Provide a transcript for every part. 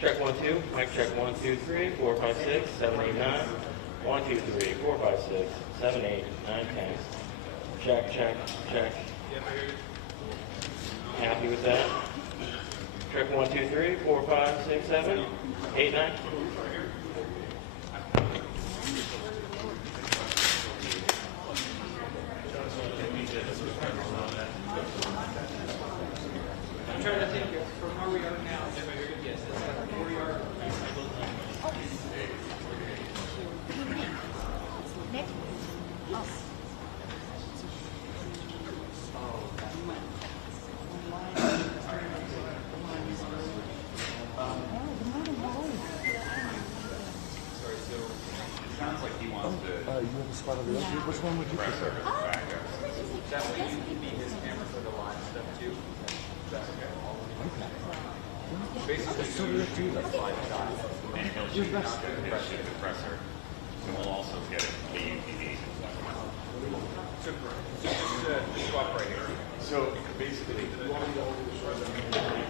Check 1 2. Mic check 1 2 3 4 5 6 7 8 9. 1 2 3 4 5 6 7 8 9 10. Check check check. Happy with that? Check 1 2 3 4 5 6 7 8 9. I'm trying to think from where we are now. Yes, that's where we are. Nick? Oh. Sorry, so it sounds like he wants to. You have a spot over there? Which one would you prefer? That way you can be his camera for the live stuff too. That's okay. Basically, So we have to do that. live shot, and he'll shoot out the compressor, and we'll also get it AUTV. So just go up right here. So basically,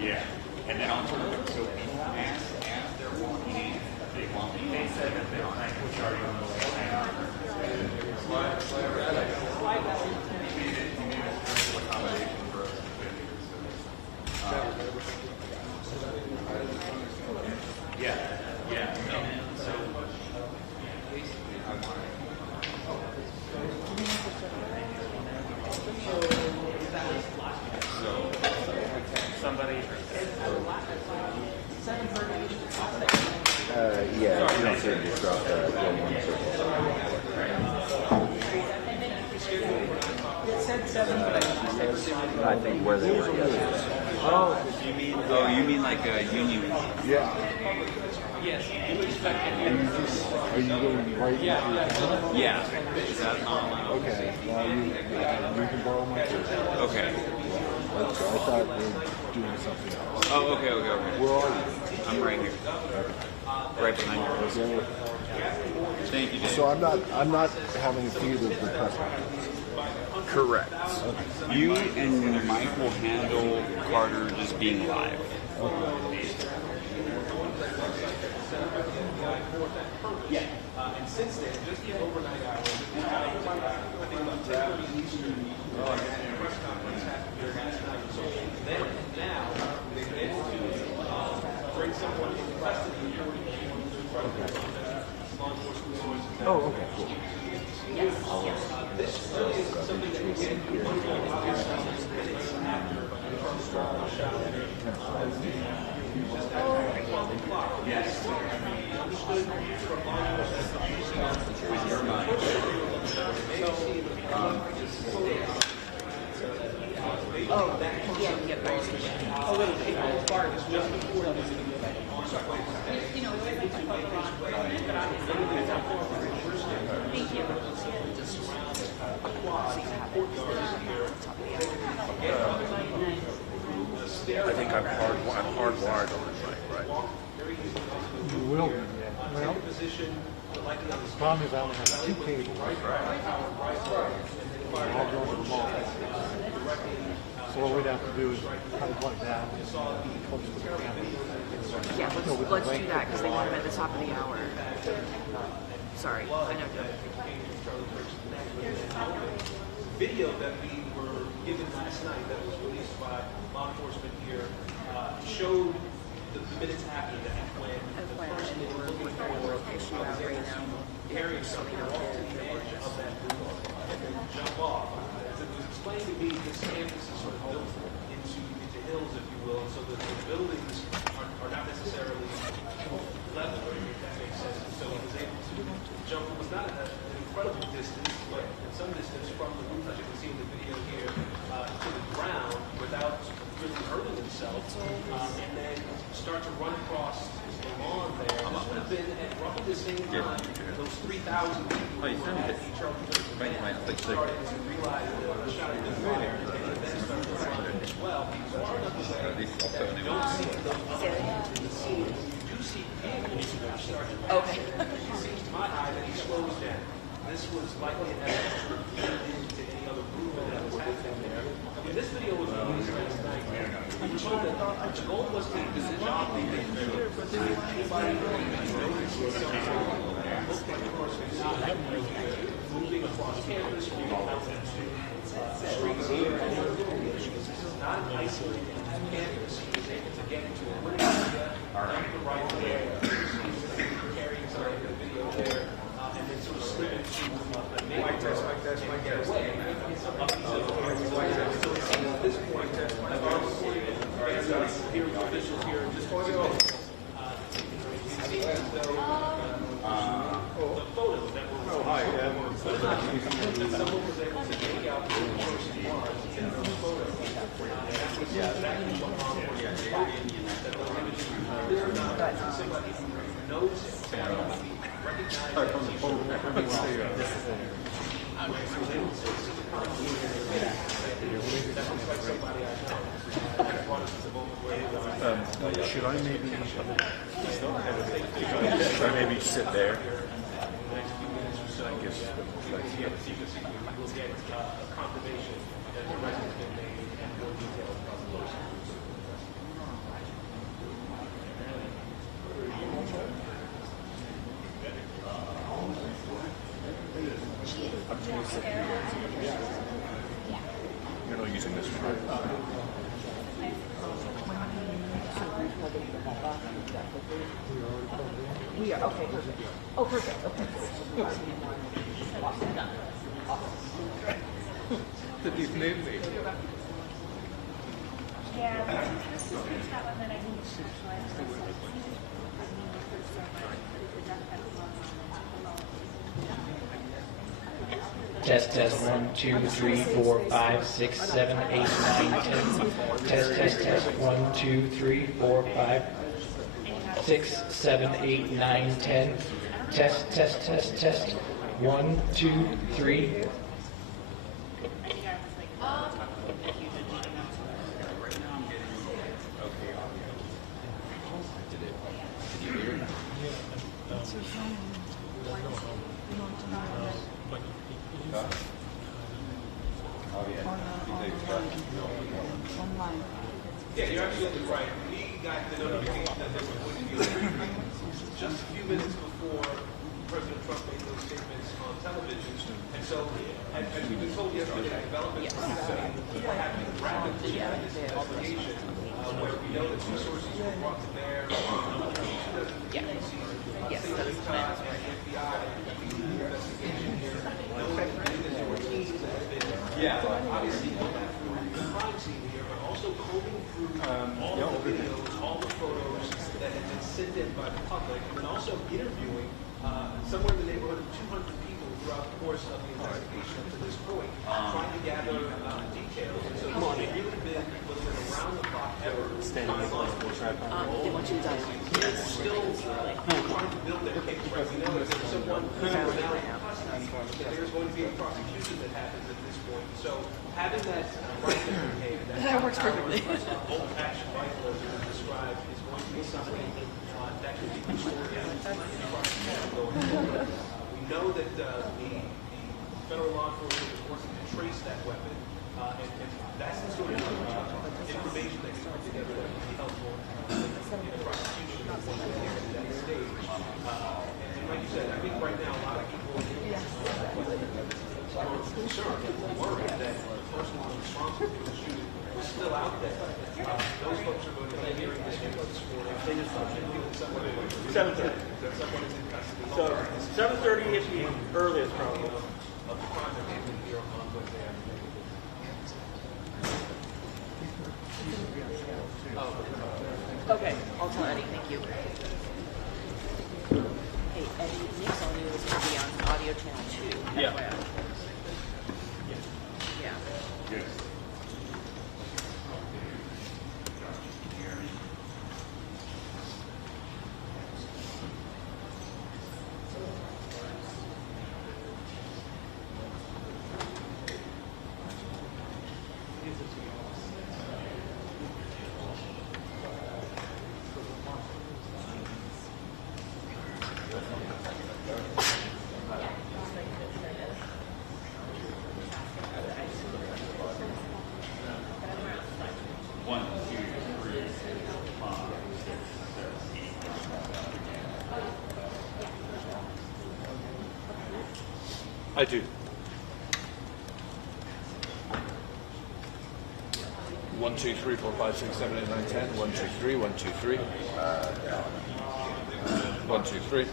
yeah, and then on so as they're walking in, they want me. They said that they're already on the way. Yeah, yeah. And so basically, I want somebody. Yeah, you don't say just drop that. I think where they were yesterday. Oh, you mean like a union? Yeah. Yes. And you just, are you going right into your Yeah. Is that not Okay. Well, you can borrow my phone. Okay. I thought we were doing something else. Oh, okay. Where are you? I'm right here. Right behind you. Okay. Thank you, Dave. So I'm not having a feed of the press conference. Correct. You and Mike will handle Carter just being live. And since then, just the overnight hours, I think about 10:30 Eastern, press conference happened here last night. So then now they've been able to bring someone into custody here. Law enforcement sources. Oh, okay, cool. This really is something that we get here. Yes. With your mind. Oh, yeah, yeah, right. A little bit. Part is just before this. You know, it's like a photo op. Thank you. I think I'm hardwired on it, right? You will be, yeah. Well, the problem is I only have 2 cables. I'll go to the mall. So what we'd have to do is kind of plug that and close to the camera. Yeah, let's do that because they want them at the top of the hour. Sorry, I know. Video that we were given last night that was released by law enforcement here showed the minutes after that when the person they were looking for was able to carry something off the edge of that door and then jump off. As it was explained to me, this campus is sort of built into hills, if you will, so that the buildings are not necessarily level, if that makes sense. So he was able to jump. It was not an incredible distance, but in some distance from the roof, as you can see in the video here, to the ground without really hurting himself, and then start to run across the lawn there. This would have been at roughly the same time those 3,000 people who were at the Charlie Kirk started to realize that the shot had been fired, and then started to run as well. Far enough away that you don't see them in the scene. You do see vehicles that start to pass. Okay. It seems to my eye that he slows down. This was likely an effort to feed into any other movement that was happening there. I mean, this video was released last night. The goal was to job anybody moving across campus, moving out into streets here. This is not an isolated campus. He was able to get into a little area, the right there, carrying some of the video there, and then sort of slip into a neighborhood. So it seems at this point that here officials here just want to go. It seems as though the photos that were someone was able to take out the first ones in those photos. And that was exactly what Mom was saying. That those images are clear enough that somebody who knows him, Should I maybe sit there? You're not using this one, right? We are, okay, perfect. Oh, perfect, okay. Awesome, done. Did you move me? Yeah, this is the chat one that I need to socialize. Test, test, 1, 2, 3, 4, 5, 6, 7, 8, 9, 10. Test, test, test, 1, 2, 3, 4, 5, 6, 7, 8, 9, 10. Test, test, test, test. 1, 2, 3. Yeah, you're absolutely right. We got the notification that there was going to be a briefing just a few minutes before President Trump made those statements on television. And so, as we've been told yesterday, developments are happening rapidly in this investigation, where we know that two sources were brought to bear, two agencies, Utah and FBI, leading the investigation here. Those are teams that have been obviously going after the crime scene here, but also combing through all the videos, all the photos that have been sent in by the public, and then also interviewing somewhere in the neighborhood of 200 people throughout the course of the investigation up to this point, trying to gather details. And so it's really been an around-the-clock effort by law enforcement. They want you to die. They're still trying to build their case, right? We know that there's someone who's now in custody, that there's going to be a prosecution that happens at this point. So having that rifle in your hand, That works perfectly. bolt-action rifle, as it was described, is going to be something that could be restored in the prosecution going forward. We know that the federal law enforcement is working to trace that weapon, and that's the sort of information that can come together that would be helpful in the prosecution once we get to that stage. And like you said, I think right now a lot of people are concerned and worried that the person who was responsible for the shooting was still out there. Those folks are going to be hearing this news this morning. They just don't feel that someone is 7:30. someone is in custody. So 7:30 is the earliest probably. Of the crime that happened here on Wednesday afternoon. Okay, I'll tell Eddie, thank you. Hey, Eddie, Nick's on you is going to be on audio channel 2. Yeah. FYI. Yeah. Yes. I do. 1, 2, 3, 4, 5, 6, 7, 8, 9, 10. 1, 2, 3, 1, 2, 3. 1, 2, 3.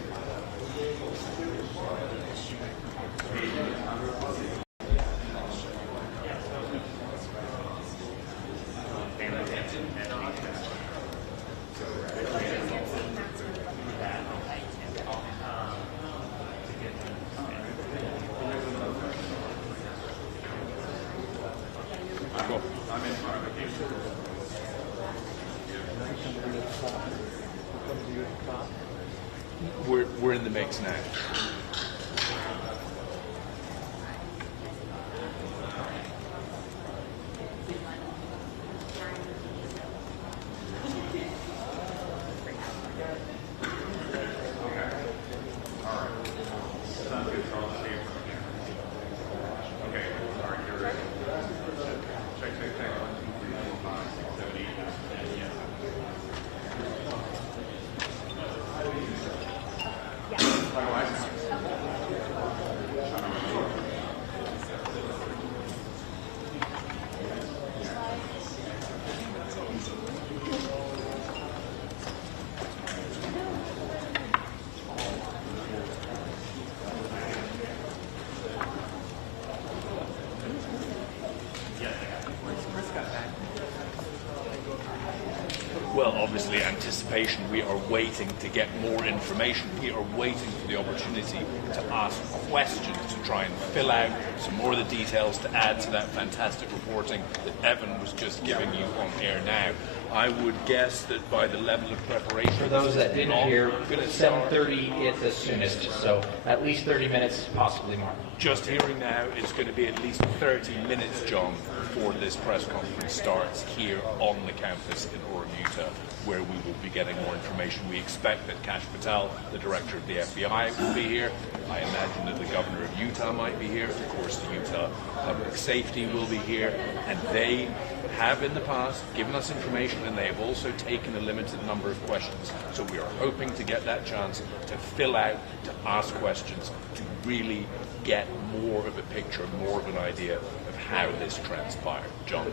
Cool. We're in the mix now. Well, obviously, anticipation. We are waiting to get more information. We are waiting for the opportunity to ask questions, to try and fill out some more of the details, to add to that fantastic reporting that Evan was just giving you on air now. I would guess that by the level of preparation... For those that didn't hear, 7:30 at the soonest, so at least 30 minutes, possibly more. Just hearing now, it's going to be at least 30 minutes, John, before this press conference starts here on the campus in Orem, Utah, where we will be getting more information. We expect that Kash Patel, the director of the FBI, will be here. I imagine that the governor of Utah might be here. Of course, the Utah Public Safety will be here. And they have in the past given us information, and they have also taken a limited number of questions. So we are hoping to get that chance to fill out, to ask questions, to really get more of a picture, more of an idea of how this transpired. John.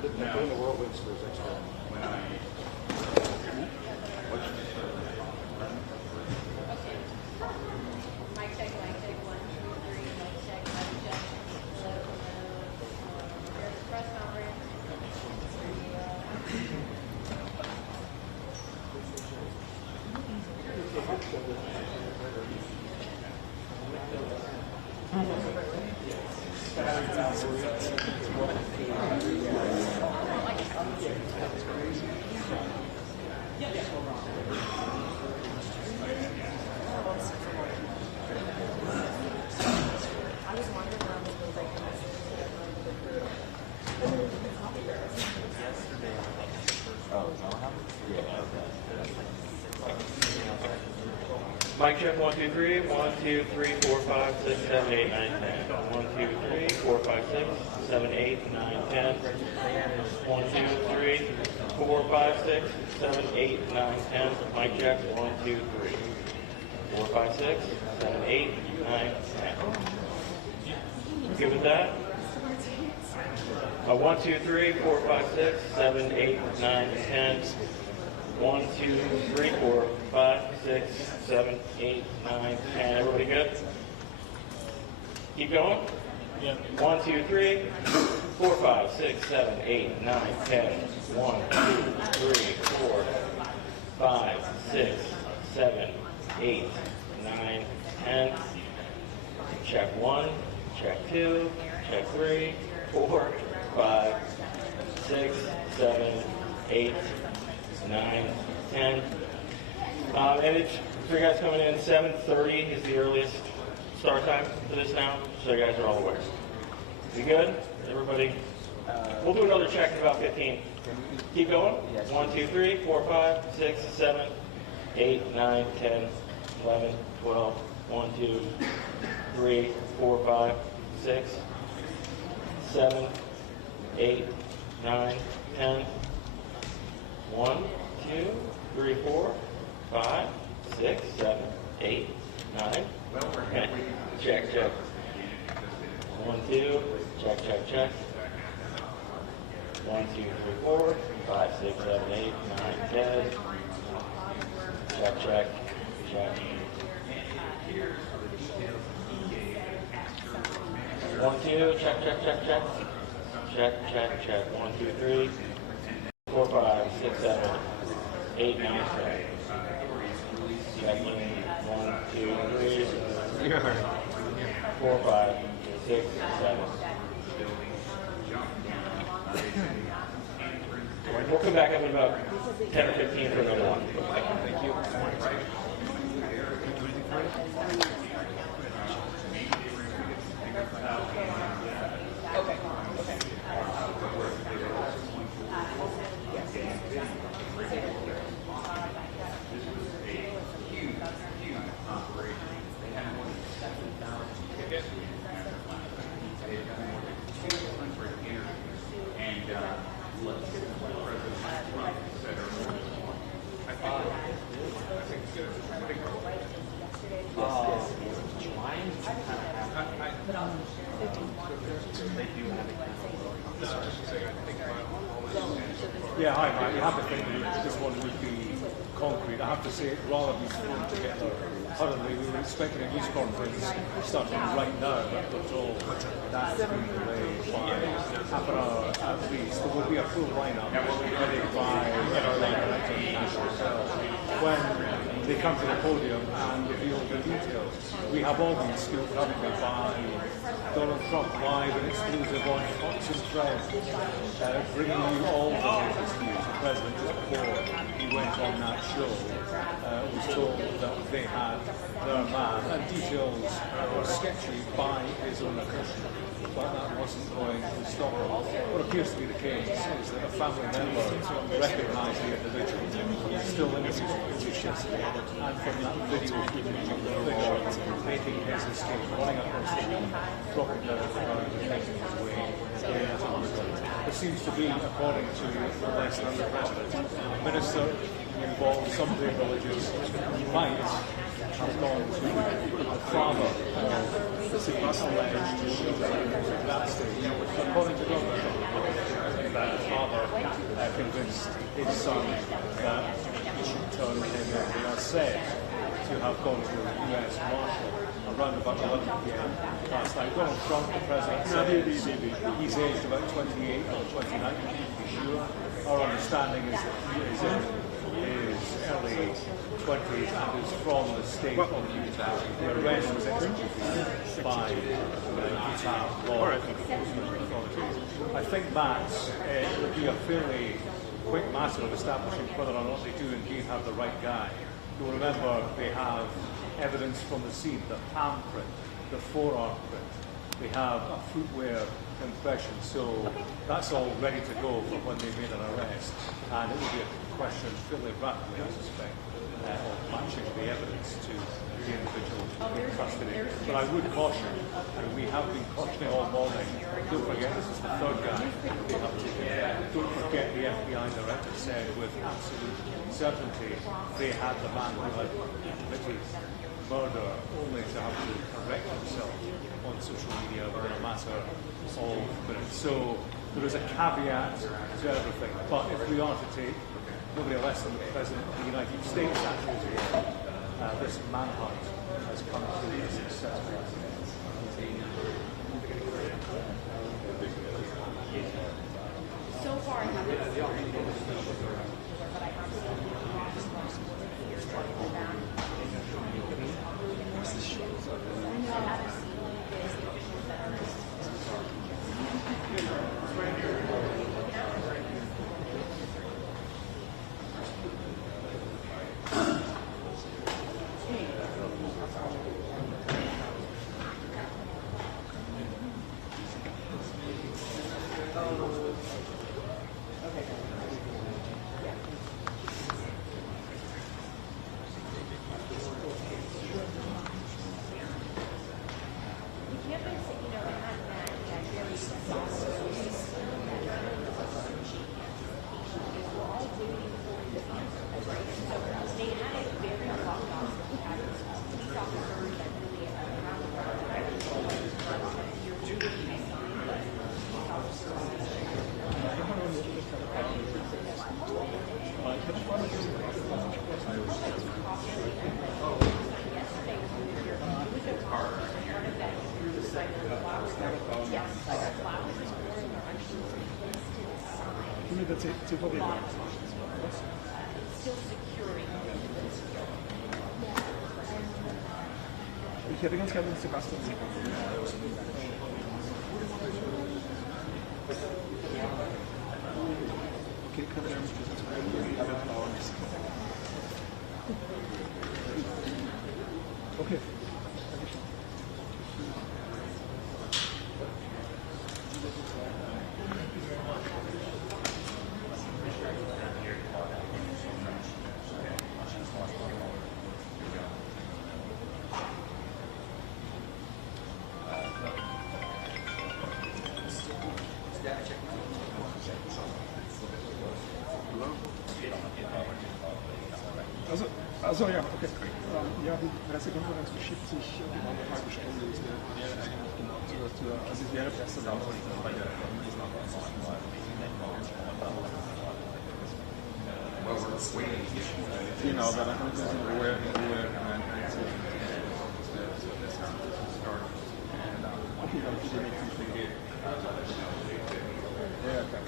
Mic check, 1, 2, 3. 1, 2, 3, 4, 5, 6, 7, 8, 9, 10. 1, 2, 3, 4, 5, 6, 7, 8, 9, 10. 1, 2, 3, 4, 5, 6, 7, 8, 9, 10. Mic check, 1, 2, 3. 4, 5, 6, 7, 8, 9, 10. Good with that? 1, 2, 3, 4, 5, 6, 7, 8, 9, 10. 1, 2, 3, 4, 5, 6, 7, 8, 9, 10. Everybody good? Keep going? Yeah. 1, 2, 3, 4, 5, 6, 7, 8, 9, 10. 1, 2, 3, 4, 5, 6, 7, 8, 9, 10. Check 1, check 2, check 3, 4, 5, 6, 7, 8, 9, 10. And it's for you guys coming in, 7:30 is the earliest start time for this now, so you guys are all aware. You good? Everybody? We'll do another check in about 15. Keep going. 1, 2, 3, 4, 5, 6, 7, 8, 9, 10, 11, 12. 1, 2, 3, 4, 5, 6, 7, 8, 9, 10. 1, 2, 3, 4, 5, 6, 7, 8, 9, 10. Check, check. 1, 2. Check, check, check. 1, 2, 3, 4, 5, 6, 7, 8, 9, 10. Check, check, check. 1, 2. Check, check, check, check. Check, check, check. 1, 2, 3, 4, 5, 6, 7, 8, 9, 10. Checking. 1, 2, 3, 4, 5, 6, 7. We'll come back up in about 10 or 15 for another one. Thank you. Yeah, hi, Mike. You have to think that this one would be concrete. I have to say, rather than thrown together hurriedly, we were expecting a news conference starting right now, but we're told that's been delayed by half an hour at least. There will be a full lineup ready by our line director and national sales when they come to the podium and reveal the details. We have all been scooped, haven't we, by Donald Trump live and exclusive on Fox and Friends, bringing you all the latest news. The president, just before he went on that show, was told that they had their man, and details were sketchy by his own admission, but that wasn't going to stop him. What appears to be the case is that a family member recognised the individual, still interviewing police yesterday, and from that video making his escape, running across the room, dropping down the ground and making his way into London. There seems to be, according to the list of the president, a minister involved, some of the villages might have gone to the father of the alleged shooter at that stage. According to government, that the father convinced his son that he should turn him in. They are said to have gone to a US Marshal around about 11 p.m. last night. Donald Trump, the president, said he's aged about 28 or 29, to be sure. Our understanding is that he is in his early 20s and is from the state of Utah. The arrest was executed by Utah law enforcement authorities. I think that it would be a fairly quick matter of establishing whether or not they do indeed have the right guy. You'll remember they have evidence from the scene, the palm print, the forearm print. They have a footwear impression, so that's all ready to go for when they made an arrest. And it will be a question fairly rapidly, I suspect, of matching the evidence to the individual in custody. But I would caution, and we have been cautioning all morning, don't forget this is the third guy they have taken. Don't forget the FBI director said with absolute certainty they had the man who had committed murder, only to have to correct himself on social media within a matter of minutes. So there is a caveat to everything. But if we are to take nobody less than the President of the United States actually here, this manhunt has come to a success. So far, I haven't. Ich hätte ganz gerne den Sebastian. Okay, kann er nicht okay. Also ja, okay. Ja, die Pressekonferenz verschiebt sich um eine halbe Stunde. Das wäre eigentlich genau also es wäre besser dann. Genau, weil dann kann ich das in Ruhe einziehen. Okay, dann für die nächsten Schläge. Ja, klar.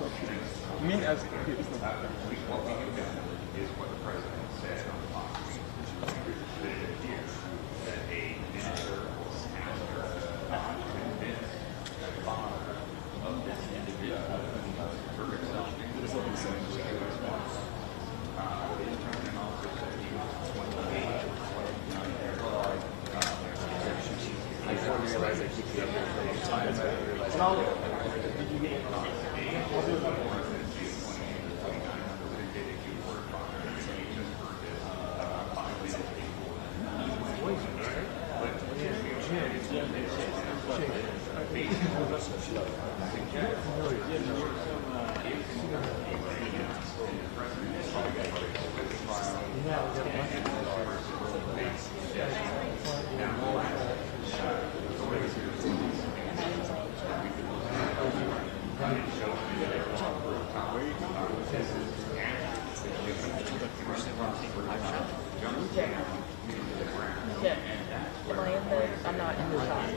Okay. I mean, as okay, this is not is what the president said on Fox. That a minister or pastor not convinced the father of this individual for himself into the response. And also said he was 28. I didn't realize I keep getting there for a long time. I'm not in the shot.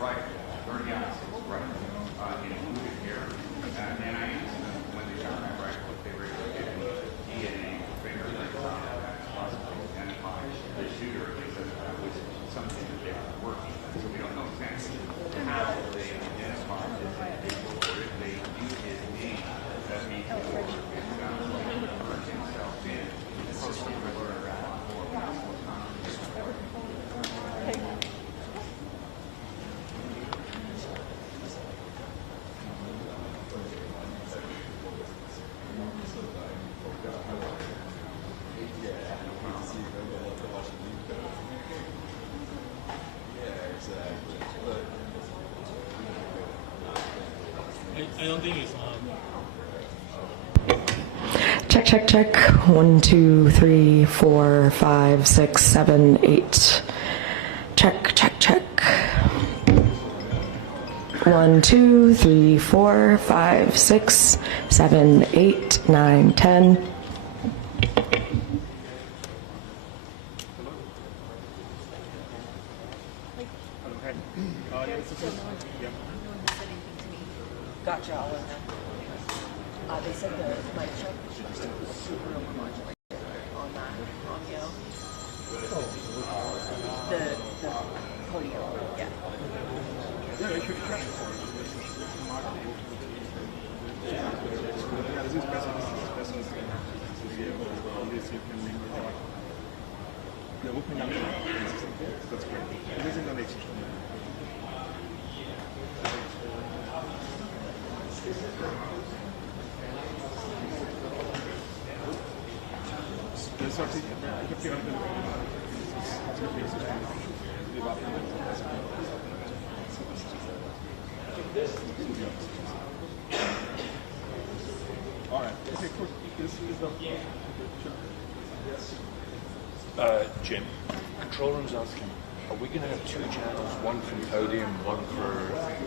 Right. I don't think it's Check, check, check. 1, 2, 3, 4, 5, 6, 7, 8. Check, check, check. 1, 2, 3, 4, 5, 6, 7, 8, 9, 10. Gotcha, all of them. They said the mic check was super modulated on that audio. The podium, yeah. Das sollte ich habe gerade wir warten. All right. Okay, cool. This is the Jim, control room's asking, are we going to have two channels, one from podium, one for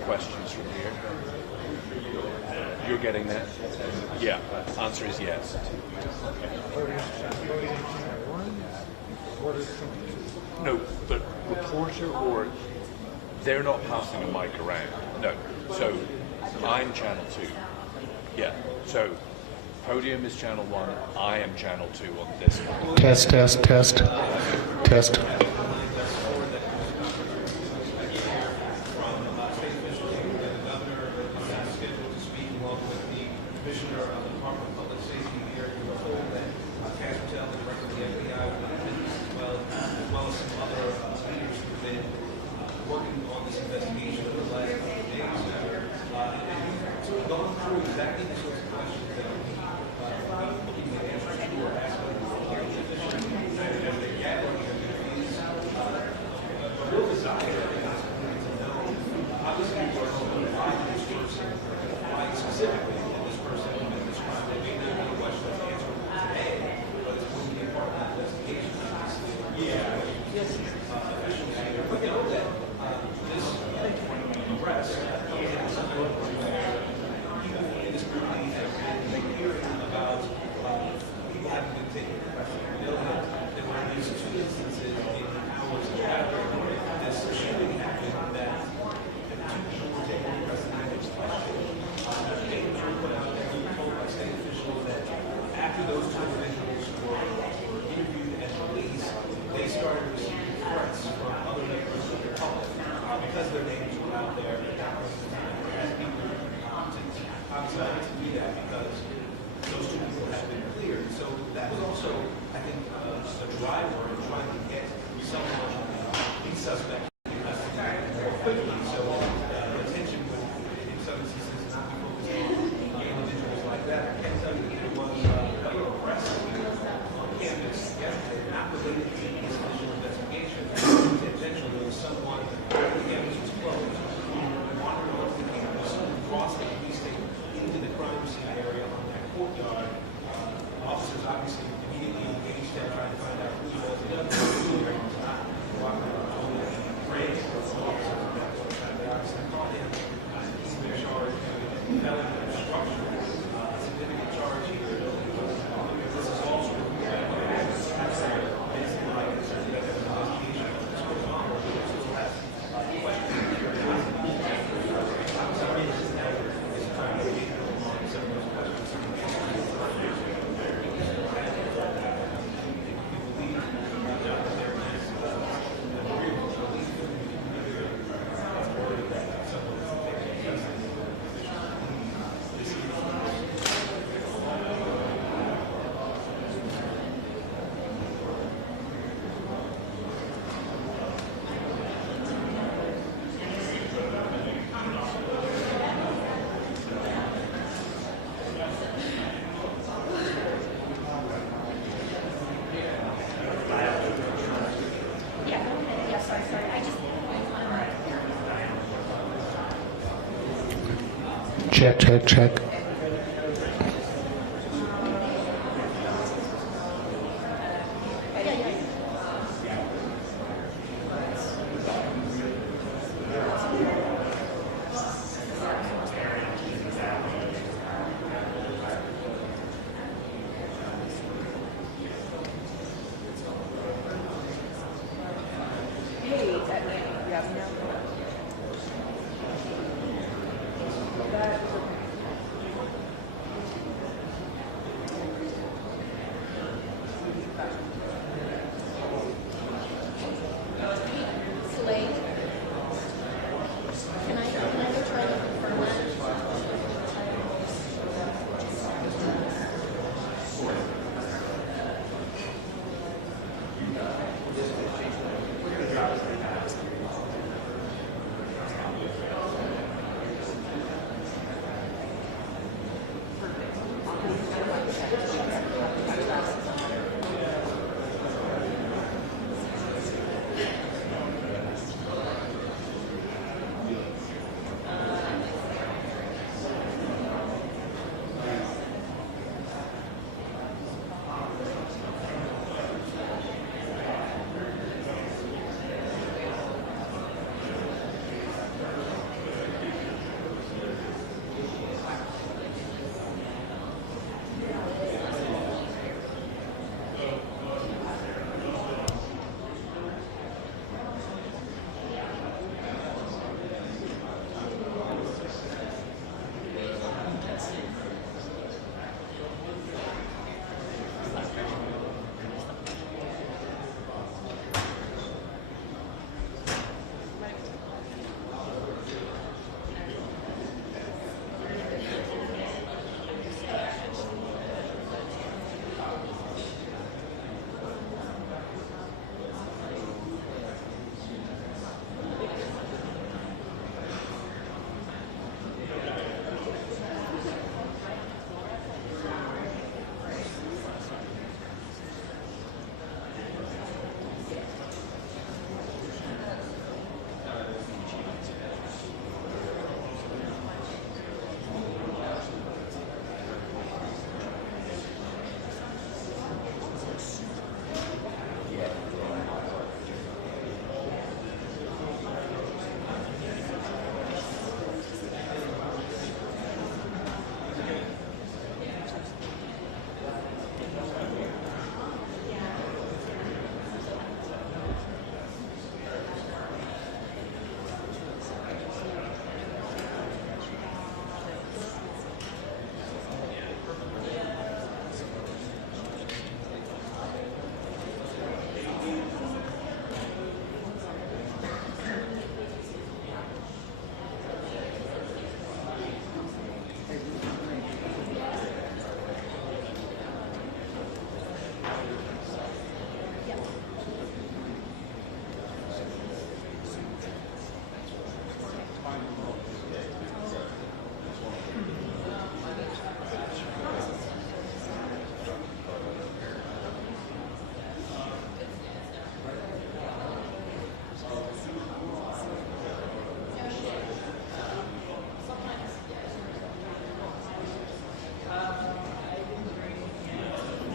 questions from here? You're getting that? Yeah. Answer is yes. No, but reporter or they're not passing a mic around. No. So I'm channel 2. Yeah. So podium is channel 1. I am channel 2 on this one. Test, test, test, test. Commissioner of the Department of Public Safety here, you were told that Cash Patel, the director of the FBI, would have been as well as some other leaders who have been working on this investigation over the last couple of days. So we've gone through exactly the sorts of questions that we looking to get answers to or asking the officials as they gather here. Is a real desire to know, obviously, why this person, why specifically. Check, check, check.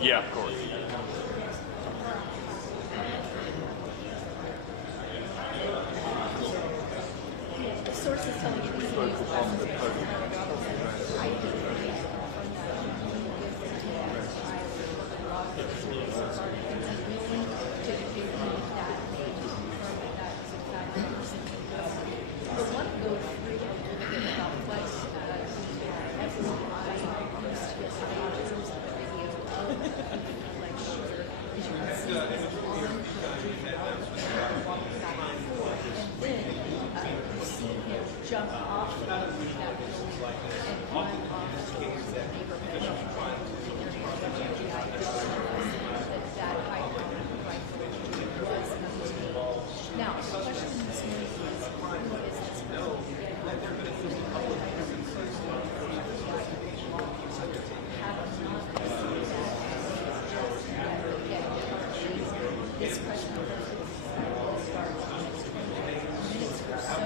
Yeah, of course. Sources telling you these things. Jump off of that building and run off towards the neighborhood. That high rifle was obtained. Now, the question this morning is, who is this this question will start in the next 20 minutes or so.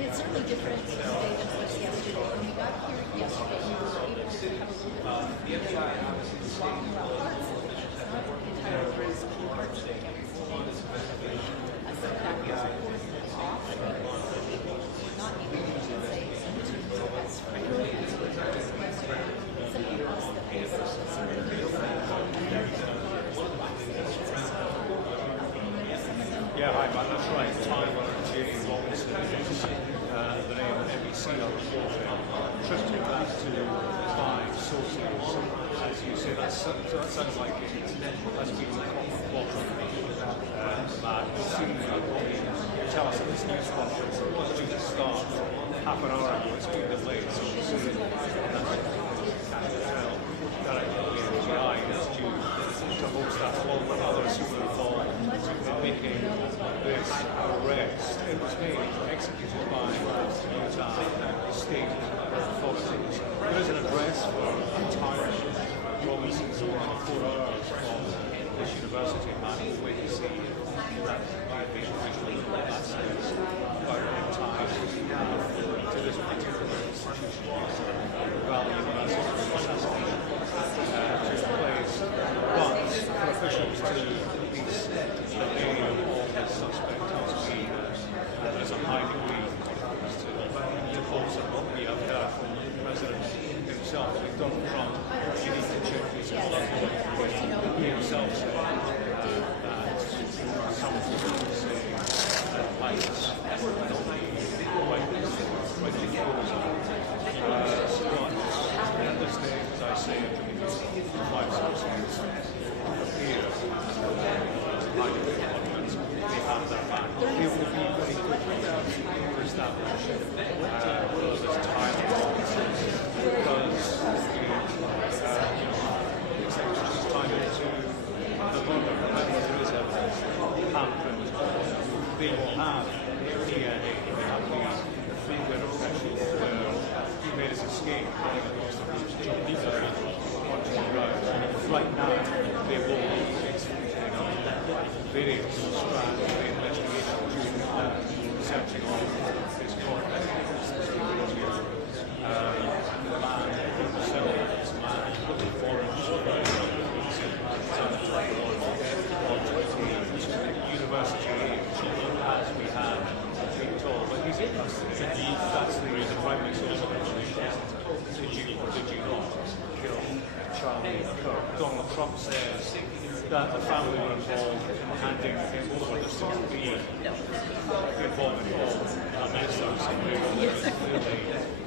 It's certainly different today than it was yesterday. When we got here yesterday, we were able to have a little bit of walking around parts. It's not entirely very small parts. Some factors, of course, off. Not able to say as frequently as we expressed. Something else that we saw was Yeah, hi, Matt. That's right. Tyler J. Robinson is the name of NBC reporting. Trusted that to 5 sources. As you say, that sounds like it has been the bottom. Matt, you'll soon tell us at this news conference that was due to start half an hour ago. It's been delayed, so we'll soon directly the NGI is due to host that along with others who were involved in making this arrest. It was made, executed by Utah state authorities. There is an address for Tyler Robinson's over 4 hours from this university, and we'll wait to see that what that says about the ties to this particular institution. Valley University assassination took place, but for officials to release the name of the suspect tells me that there's a high degree of confidence to folks that what we have heard from the president himself. I mean, Donald Trump, you need to check these out. He himself said that some people say that ISIS will not be quite exposed. At this stage, as I say, at the beginning, 5 sources appear high degree of confidence. They have their back. They will be very quickly to establish whether there's time because executions tied into the murder, whether there is evidence, handprint. They will have DNA, they have the fingerprint impressions where he made his escape running across the road to jump onto the road. Right now, they will be executing various strands of the investigation during searching on his corpus. The man himself, this man looking for him, university as we have been told. But he's interested. That's the Prime Minister's did you or did you not kill Charlie Kirk? Donald Trump says that the family were involved in handing him over. This seems to be the involvement of the minister, somebody who is clearly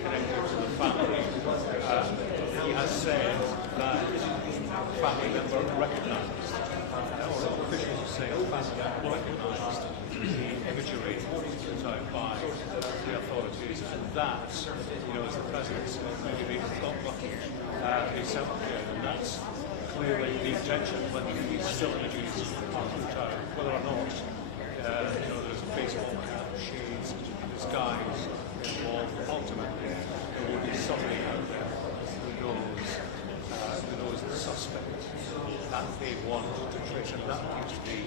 connected to the family. He he has said that family member recognised, or officials are saying family member recognised the imagery put out by the authorities, and that, you know, as the president said, maybe they thought lucky, they self-care, and that's clearly the intention when these still images are put out, whether or not, you know, there's a baseball cap, shades, disguise involved. Ultimately, there will be somebody out there who knows the suspect that they want to trace, and that appears to be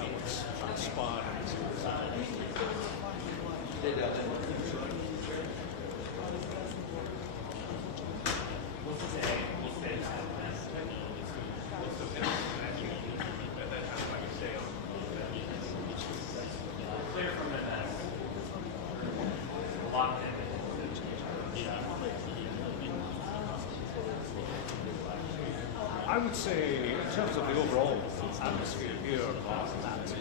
what's transpired in this case. I would say, in terms of the overall atmosphere here, that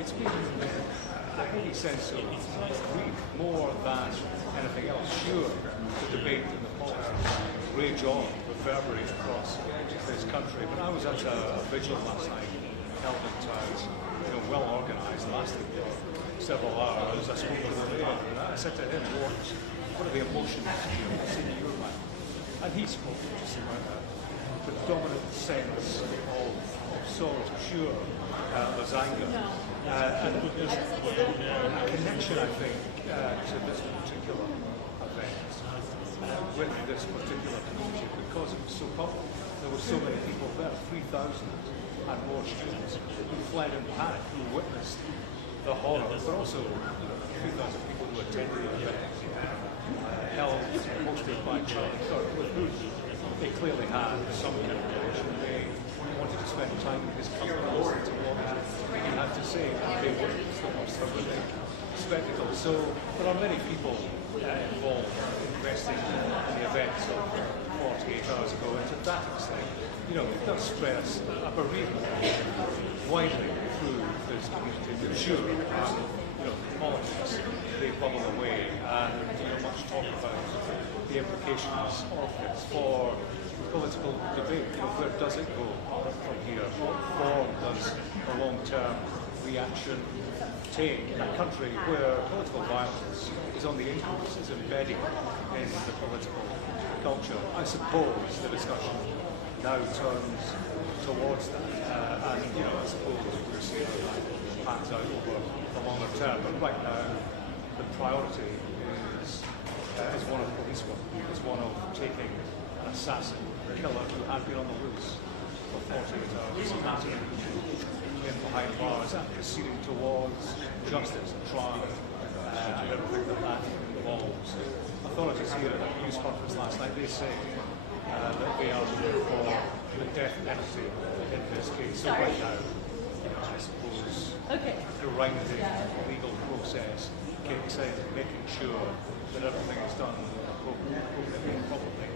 it's been a heavy sense of grief more than anything else. Sure, the debate and the politics rage on, reverberate across this country. But I was at a vigil last night, held in town, you know, well organised, lasted for several hours. I spoke with the mayor, and I said to him, what are the emotions in your mind? And he spoke just about that predominant sense of sort of pure lasagna. And there's a connection, I think, to this particular event with this particular community because it was so popular. There were so many people there, 3,000 and more students who fled in panic, who witnessed the horror, but also 3,000 people who attended the event, held, hosted by Charlie Kirk, with whom they clearly had some kind of connection. They wanted to spend time with his company, listen to what he had to say. They witnessed the most horrific spectacle. So there are many people involved investing in the events of 48 hours ago, and to that extent, you know, it does stress a bereavement widely through this community. But sure, you know, politics, they bubble away, and you know, much talk about the implications of this for political debate. You know, where does it go from here? What form does a long-term reaction take in a country where political violence is on the increase, is embedding in the political culture? I suppose the discussion now turns towards that, and you know, I suppose we're seeing how that pans out over the longer term. But right now, the priority is one of police work, is one of taking an assassin, a killer who had been on the loose for 48 hours, imagine in behind bars and proceeding towards justice and trial and everything that involves. Authorities here at the news conference last night, they say that they are looking for the death penalty in this case. So right now, I suppose grinding the legal process kicks in, making sure that everything is done appropriately and properly,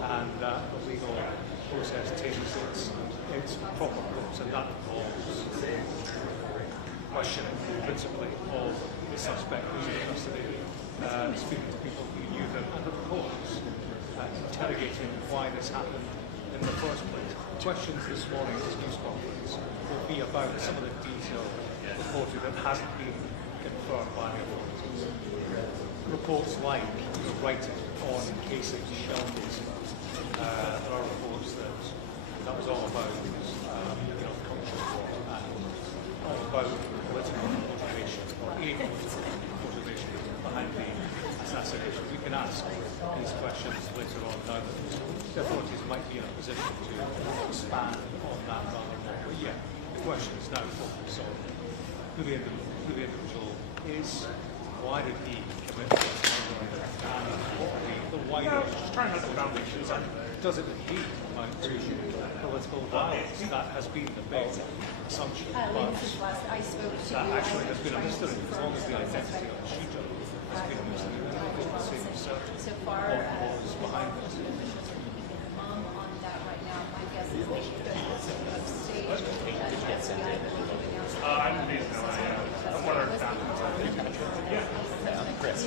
and that the legal process takes its proper course, and that involves questioning principally of the suspect who's in custody, speaking to people who knew them, and of course interrogating why this happened in the first place. Questions this morning at this news conference will be about some of the detail reported that hasn't been confirmed by the authorities. Reports like writing on casing, shell casings. There are reports that was all about culture war and all about political motivation or a political motivation behind the assassination. We can ask these questions later on now that the authorities might be in a position to expand on that rather more. But yeah, the question is now focused on who the individual is, why did he commit this murder, and what are the wider foundations, and does it indeed amount to political violence? That has been the big assumption, but that actually has been a mystery as long as the identity of the shooter has been a mystery. We don't seem certain what was behind this. On that right now, my guess is they should upstage I didn't need to know. I'm one of our Chris,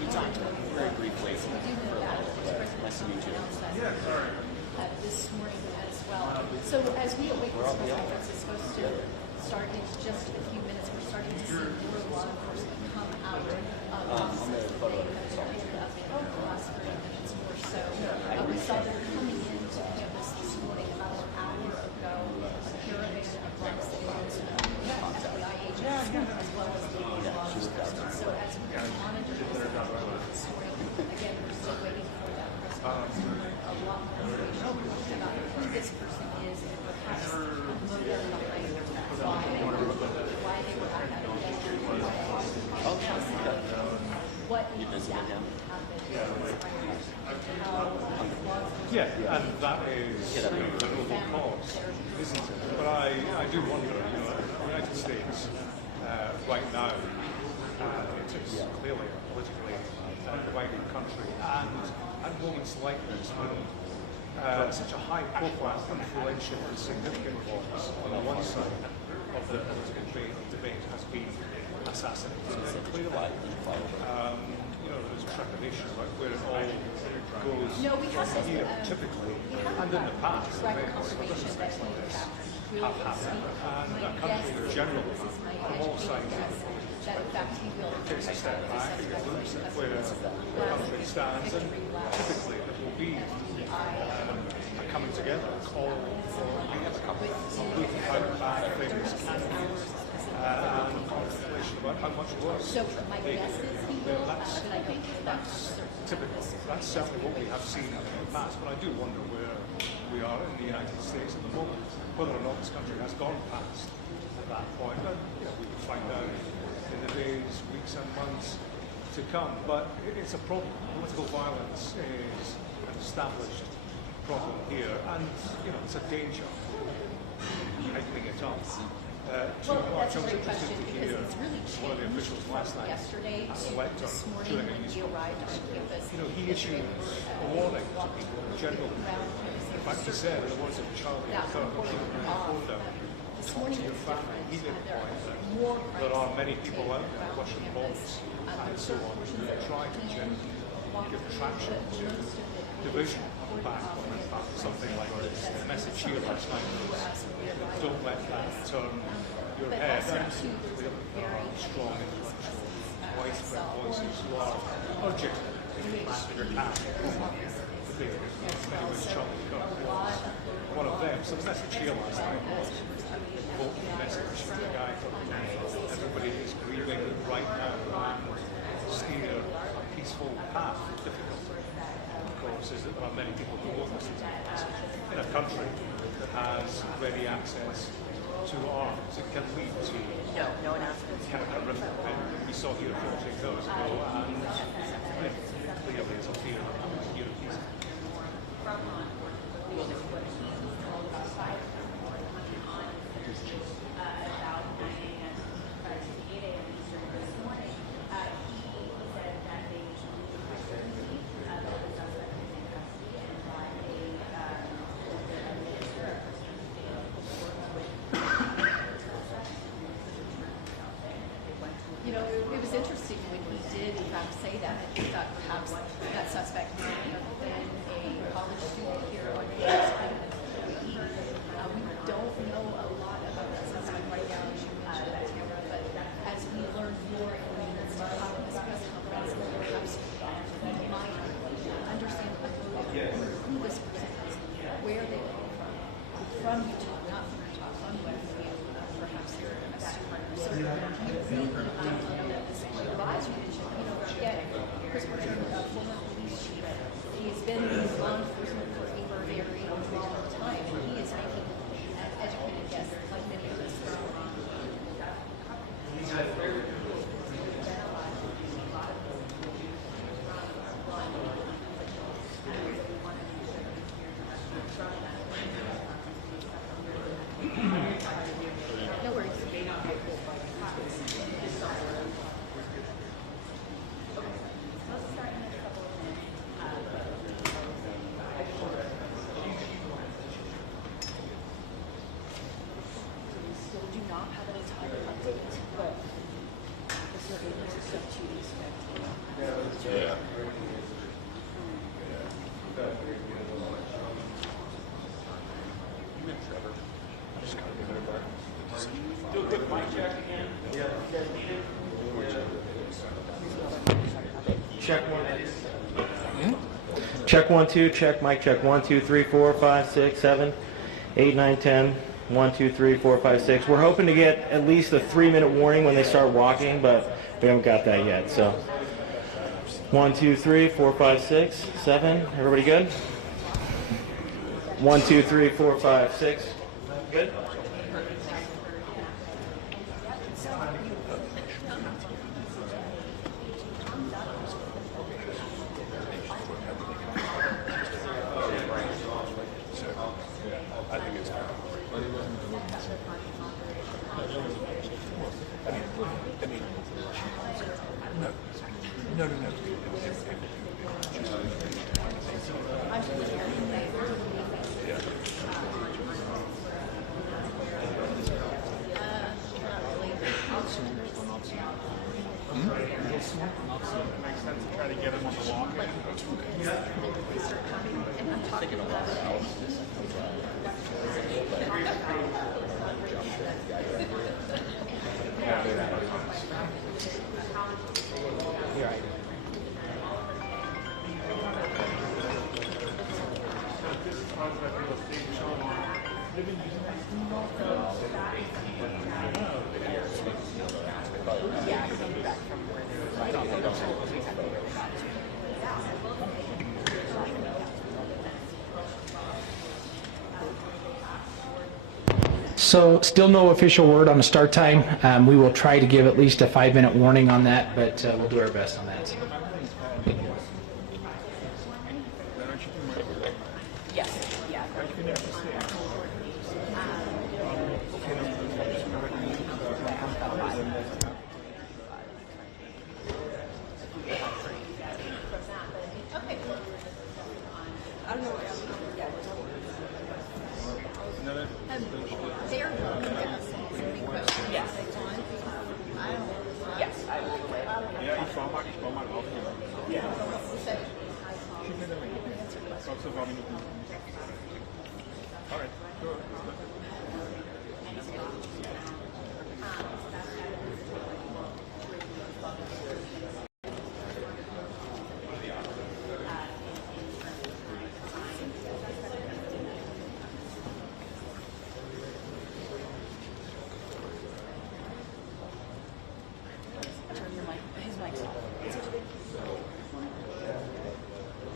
we talked very briefly for this morning as well. So as we await this press conference is supposed to start in just a few minutes, we're starting to see more law enforcement come out of offices that they have been up the last 30 minutes or so. We saw them coming into campus this morning about an hour ago, a caravan of bikes that was FBI agents as well as local law enforcement. So as we monitor this morning, again, we're still waiting for that press conference. A lot more information about who this person is and perhaps a motive behind why they were at that event, what exactly happened, Yeah, and that is a noble cause, isn't it? But I do wonder, the United States right now, it is clearly a politically divided country, and at moments like this, when such a high-profile, influential, and significant voice on the one side of the political debate has been assassinated, and clearly, there's trepidation about where it all goes from here, typically, and in the past, events of like this have happened, and a country generally, on all sides of the world, takes a step back and looks at where the country stands, and typically there will be a coming together, a call for unity, looking how bad things can be, and contemplation about how much worse they can be. That's typical. That's certainly what we have seen in the past, but I do wonder where we are in the United States at the moment, whether or not this country has gone past that point. But we will find out in the days, weeks and months to come. But it's a problem. Political violence is an established problem here, and it's a danger heightening it up. Well, that's a great question because it's really one of the officials last night yesterday at to the lectern this morning during a when news he arrived on campus. he issued a warning to people in general. In fact, he said, in the words of Charlie Kirk, this morning your family, he made the point that there are many people out there pushing bombs and so on who try to give traction to division back on something like this. The message here last night was, don't let that turn your head. And there are strong, influential, widespread voices who are urging your hand. In many ways, Charlie Kirk was one of them. So the message here last night was, vote the message from the guy for everybody is grieving right now and steer a peaceful path. Difficult, of course, is that there are many people who won't listen to that message. In a country that has ready access to arms, it can lead to kind of horrific event we saw here 14 years ago, and clearly it's a fear of Europeans. It was interesting when he did, in fact, say that. He thought perhaps that suspect might have been a college student here on campus. We don't know a lot about that suspect right now, as you mentioned, Tamara, but as we learn more in the minutes to come in this press conference, perhaps we might understand a little bit who this person is, where they come from Utah, not from Utah, from Westview, perhaps here in a so you really advise you to get Chris Bertrand, a former police chief. He has been in law enforcement for a very long time, and he is making an educated guess, like many of us. Check one. Check 1 2. Check mic check 1 2 3 4 5 6 7 8 9 10. 1 2 3 4 5 6. We're hoping to get at least a 3-minute warning when they start walking, but we haven't got that yet. So 1 2 3 4 5 6 7. Everybody good? 1 2 3 4 5 6. Good. So still no official word on the start time. We will try to give at least a 5-minute warning on that, but we'll do our best on that. Yes, yeah. I don't know what else. They're going to give us some questions. Yes. Yes, I will.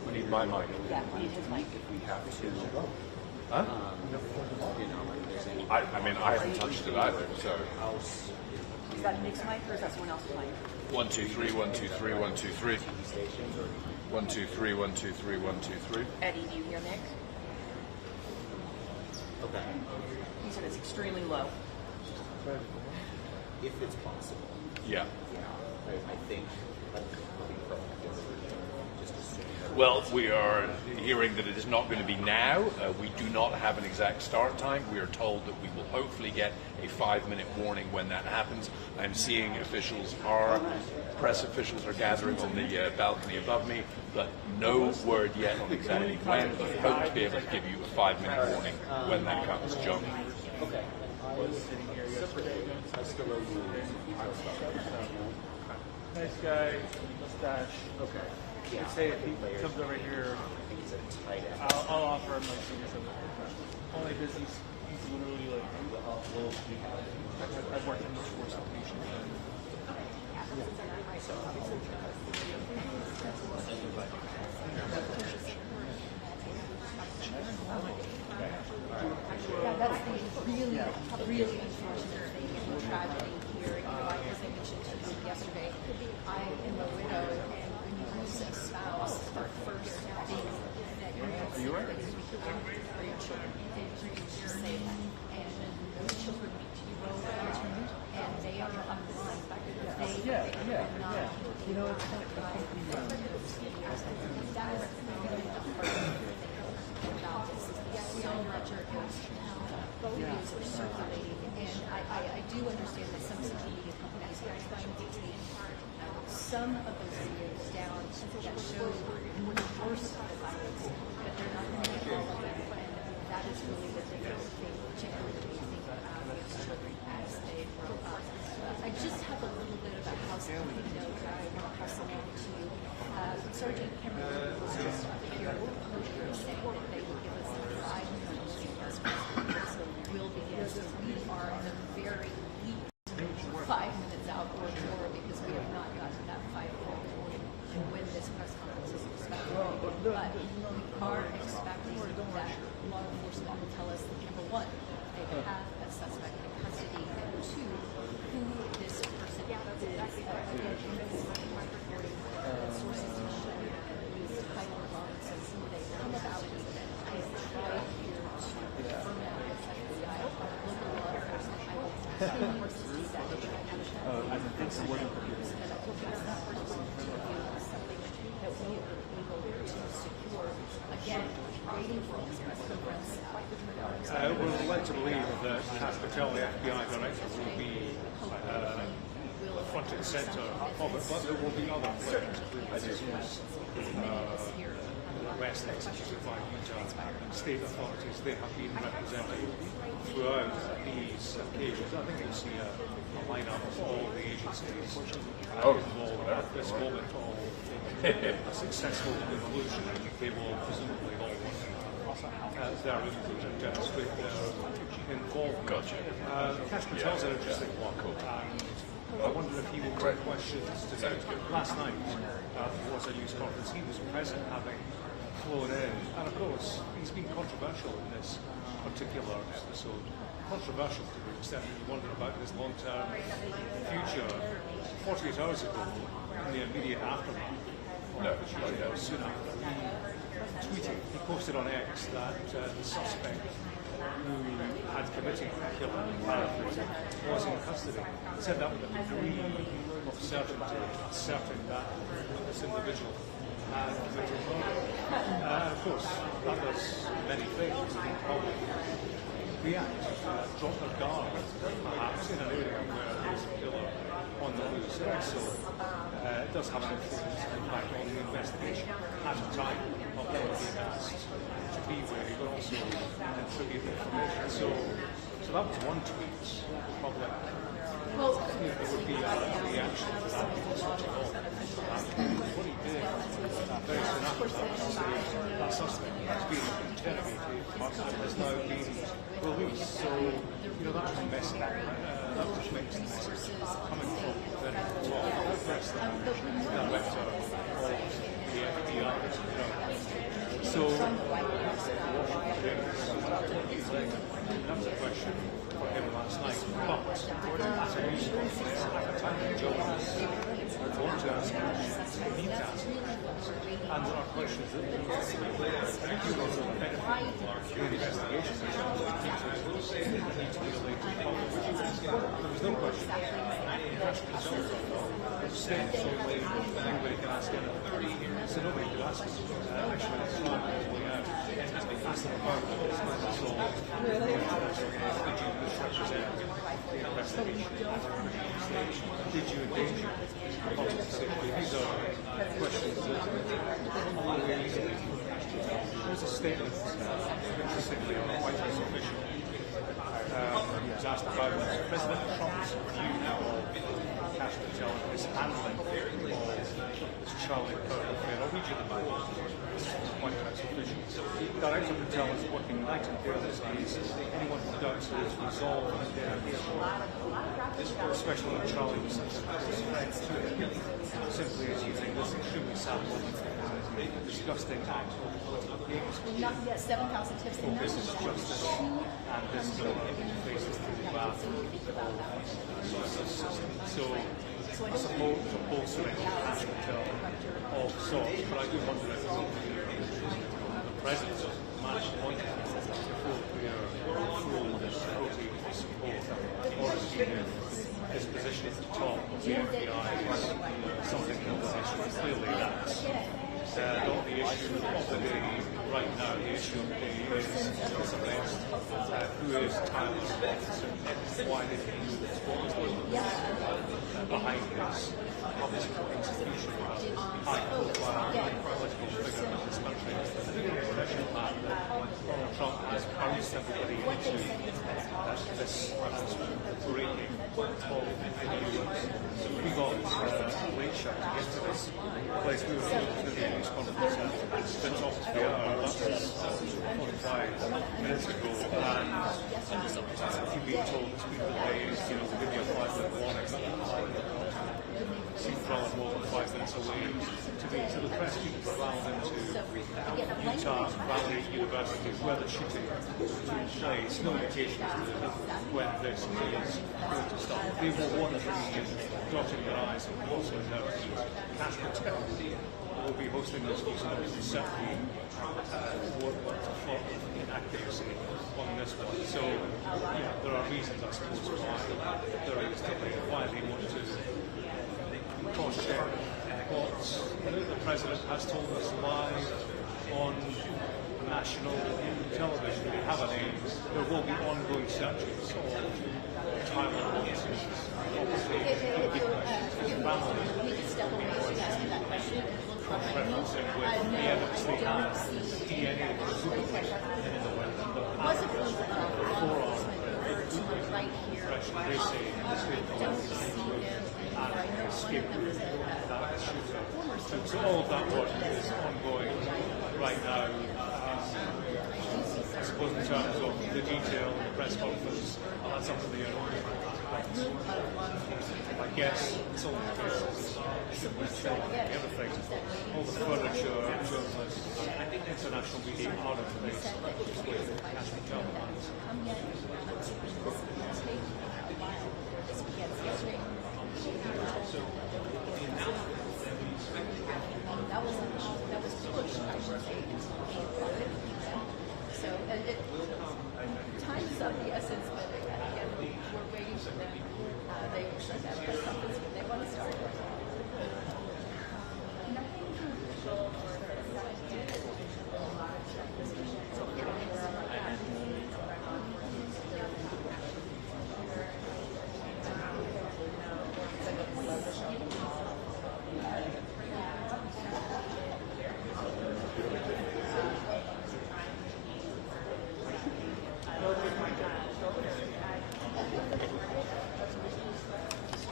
We need my mic. Yeah, we need his mic. We have to. Huh? I mean, I haven't touched it either, so. Is that Nick's mic or is that someone else's mic? 1 2 3 1 2 3 1 2 3. 1 2 3 1 2 3 1 2 3. Eddie, do you hear Nick? Okay. He said it's extremely low. If it's possible. Yeah. I think just assume that. Well, we are hearing that it is not going to be now. We do not have an exact start time. We are told that we will hopefully get a 5-minute warning when that happens. I'm seeing press officials are gathering on the balcony above me, but no word yet on exactly when. We hope to be able to give you a 5-minute warning when that comes, John. Okay. Nice guy, mustache. Okay. I'd say if he comes over here, I'll offer him like some only because he's literally like I've worked in this force of patients. Yeah, that's the really unfortunate thing and the tragedy here. You know, as I mentioned to you yesterday, I am a widow, and when you lose a spouse, our first thing that you have to say is for your children, you're safe, and those children need to be well returned, and they are on the line. They are not. You know, it's not so much are photos are circulating, and I do understand that some social media companies are trying to take some of those videos down that show the worst of the violence, but they're not going to make all of them, and that is really the difference thing, particularly when you think about those children as they grow up. We're led to believe that Cash Patel, the FBI director, will be front and centre of it, but there will be other players, arrest executed by Utah state authorities. They have been represented throughout these occasions. I think you'll see a lineup of all the agencies involved at this moment of a successful conclusion. They will presumably all as their input and demonstrate their involvement. Gotcha. Cash Patel's an interesting one. I wonder if he will take questions today. Last night, there was a news conference. He was present, having flown in. And of course, he's been controversial in this particular episode. Controversial to the extent that you wonder about his long-term future. 48 hours ago, in the immediate aftermath, soon after, he tweeted, he posted on X that the suspect who had committed the killing, paraphrasing, was in custody. He said that with a degree of certainty, certain that this individual had committed murder. Of course, that does many things. Probably react, drop their guard, perhaps, in an area where there's a killer on the loose. It also does have an influence and impact on the investigation at the time of them being asked to be wary, but also contribute information. So that was one tweet. Probably there would be a reaction to that. What he did very soon after that was to say that suspect has been interrogated and has now been released. So, that was a message. That was mixed message coming from the press director of the FBI. So, that's a question for him last night. But as a news conference, at the time of Jones, I want to ask questions, we need to ask questions, and there are questions that we need to see. You also benefit the investigation, which need to be related to public. There was no question. Essentially, anybody can ask anything. So nobody could ask him. Actually, it's not way out. Ask them about what this might resolve. Did you misrepresent the investigation at an early stage? Did you endanger public safety? These are questions that are very easily. There's a statement, interestingly, on a White House official. He was asked about President Trump's view of Cash Patel and his handling of this Charlie Kirk affair. I'll read you the quote. White House official. Director Patel is working night and day on this case. Anyone who doubts his resolve and dedication, especially when Charlie was such a close friend to him, simply as using this extremely sad moment as a disgusting act of political games. Yes, 7,000 tips. This is justice, and this faces the wrath of the system. So, I suppose a bolstering Cash Patel of sorts, but I do wonder if the President managed to point before we are full protein support, or his position at the top of the FBI is something that clearly that's not the issue of the day right now. The issue of the day is this arrest, who is Tyler Robinson, why did he do this, what was the behind this public institution, high profile political figure in this country. I do get the impression that Donald Trump has bounced everybody into this breaking of the news. We got a late show to get to this place. We were to the news conference at the top of the hour. That was 45 minutes ago, and you've been told it's been delayed, to give you a 5-minute warning. Seems rather more than 5 minutes away to me. So the press people traveled into Utah Valley University, where the shooting took place. No indication as to when this is going to start. They will want to be dotting their eyes and crossing their T's. Cash Patel will be hosting this news conference, certainly won't want to fault inaccuracy on this one. So, there are reasons, I suppose, why the President has told us live on national television, we have a name, there will be ongoing searches of Thailand. We could step away from asking that question and look behind you. The evidence they have, DNA It wasn't really law enforcement over to right here. I don't see them anymore. I know one of them was a former state. So all of that work is ongoing right now. I suppose in terms of the detail of the press conference, that's up to the I guess it's all the cases. Everything, all the furniture, journalists, international media are in place. Just waiting for national television. That was pushed, I should say. So time is of the essence, but again, we're waiting for them. They said that press conference when they want to start.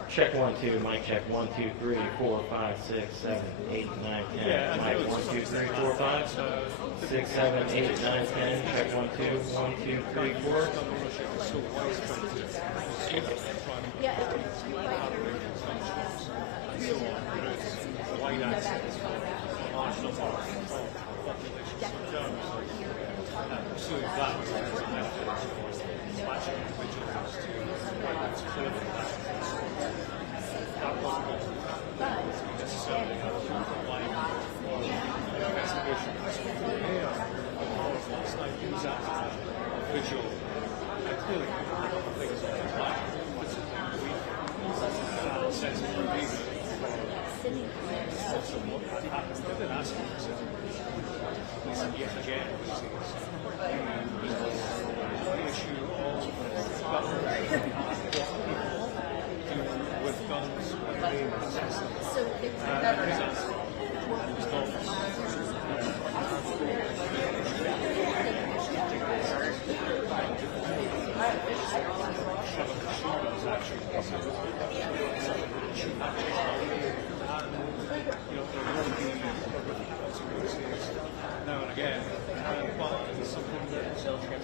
Check 1 2, mic check 1 2 3 4 5 6 7 8 9 10. Mic 1 2 3 4 5 6 7 8 9 10. Check 1 2 1 2 3 4. Now and again, but it's something that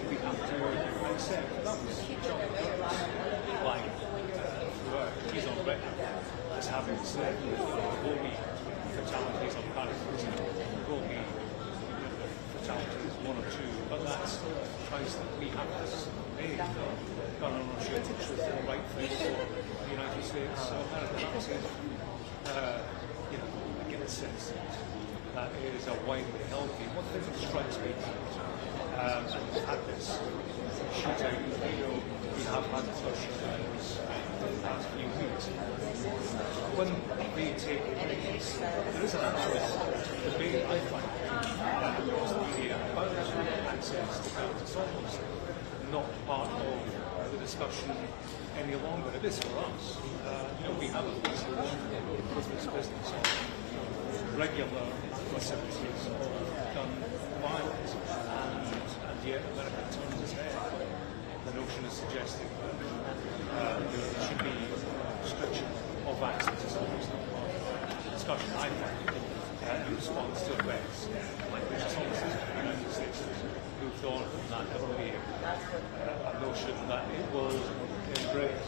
we have to accept. Like, he's on record as having said there will be fatalities on particles, there will be fatalities, one or two, but that's the price that we have to pay. Gun ownership, which is the right thing for the United States of America. I get a sense that it is a widely held view. One thing that strikes me, and we've had this shooting, we have had such for the past few weeks. When they take place, there is an actual debate, I find, across the media about access to guns. It's almost not part of the discussion any longer. It is for us. We have a piece of business on regular facilities of gun violence, and yet America turns its head. The notion is suggesting that there should be restriction of access to almost not part of the discussion, I think, in response to events like this. It's almost as if the United States has moved on from that early notion that it will embrace.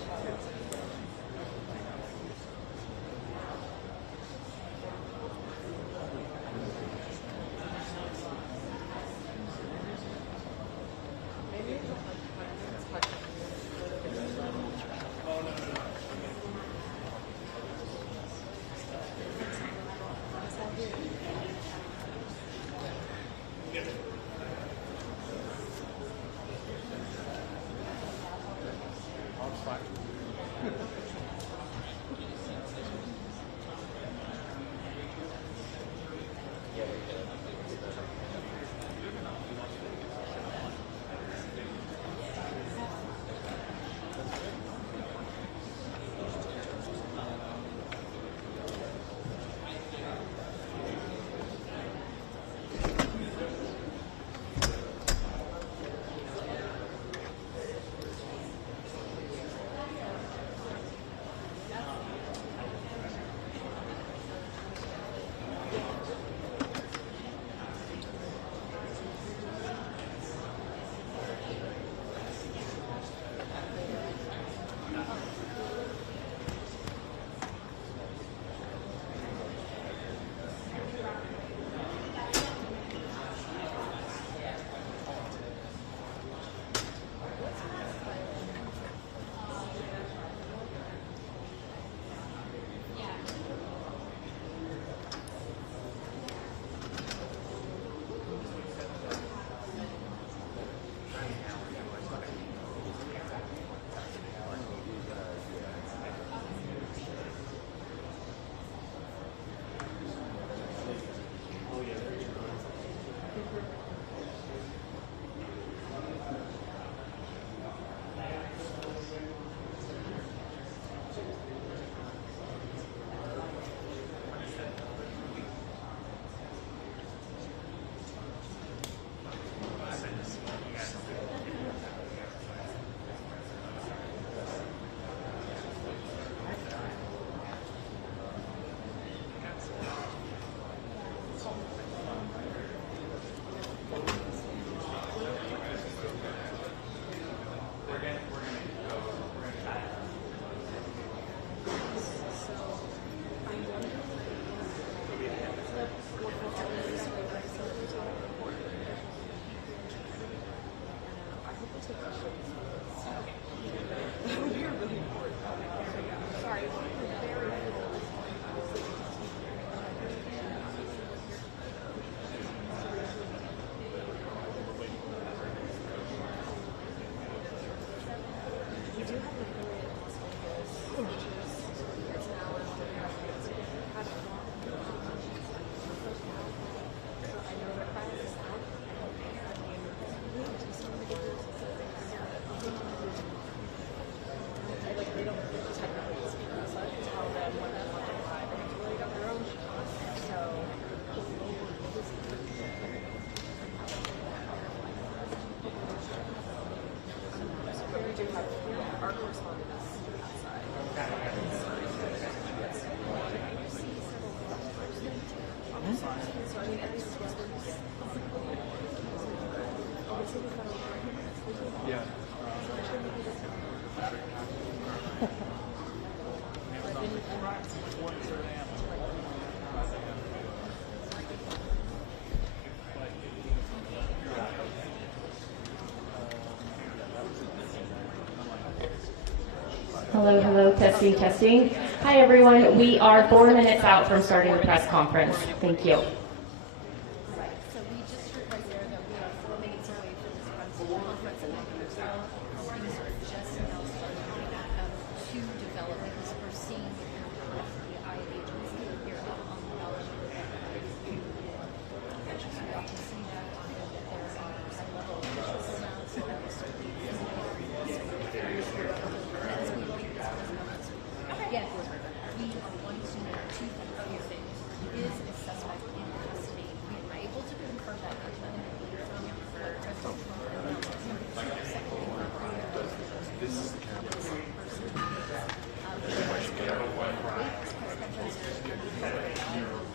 Hello, hello, testing, testing. Hi, everyone. We are 4 minutes out from starting the press conference. Thank you. Right, so we just realized there that we are 4 minutes away from this press conference, and I think things are just now starting to develop because we're seeing the FBI agency here on the knowledge of the so we often see that there are high-level officials announced that we're starting to Again, we are wanting to know two things. Is a suspect in custody? We were able to confirm that independently from President Trump. This is the camera.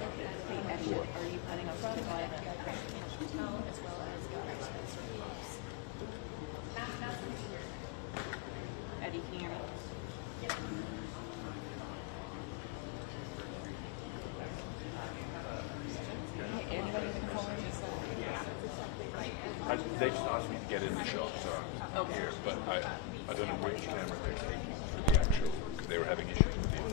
Are you planning on running by hotel as well as your expense reliefs? Eddie, can you hear me? They just asked me to get in the shot, so I'm here. But I don't know which camera they're taking for the actual, because they were having issues with the.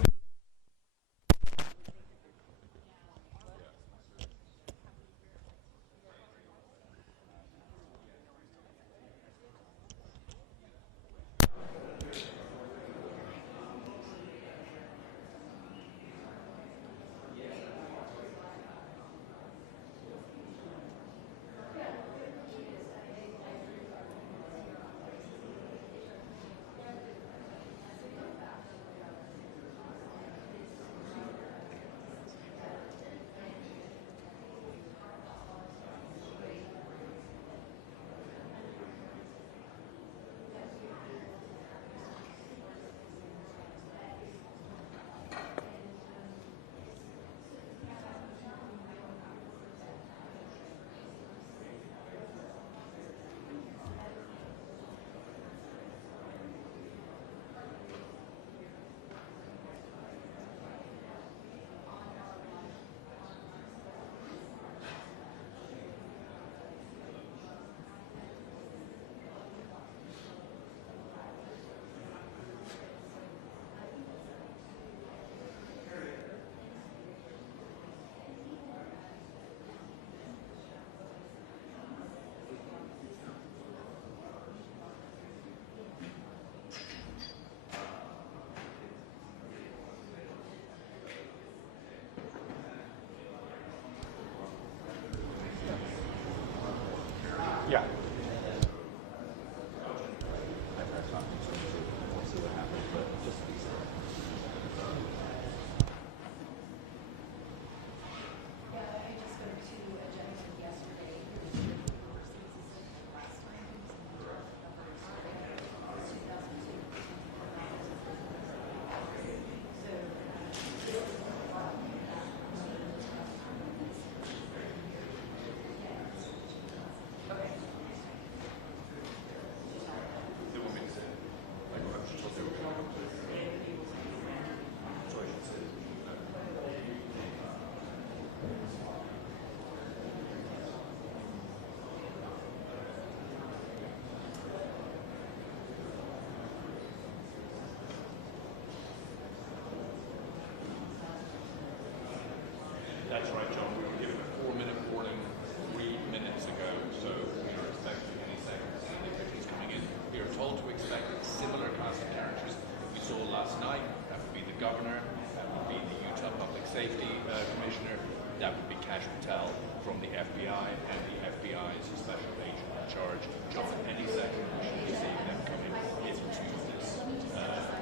governor, that would be the Utah Public Safety Commissioner, that would be Kash Patel from the FBI, and the FBI's special agent in charge, John. Any second, we should be seeing them coming into this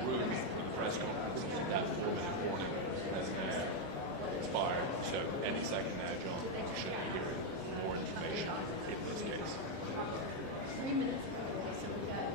room for the press conference, and that 4-minute warning has expired. So any second now, John, we should be hearing more information in this case. 3 minutes ago, so we got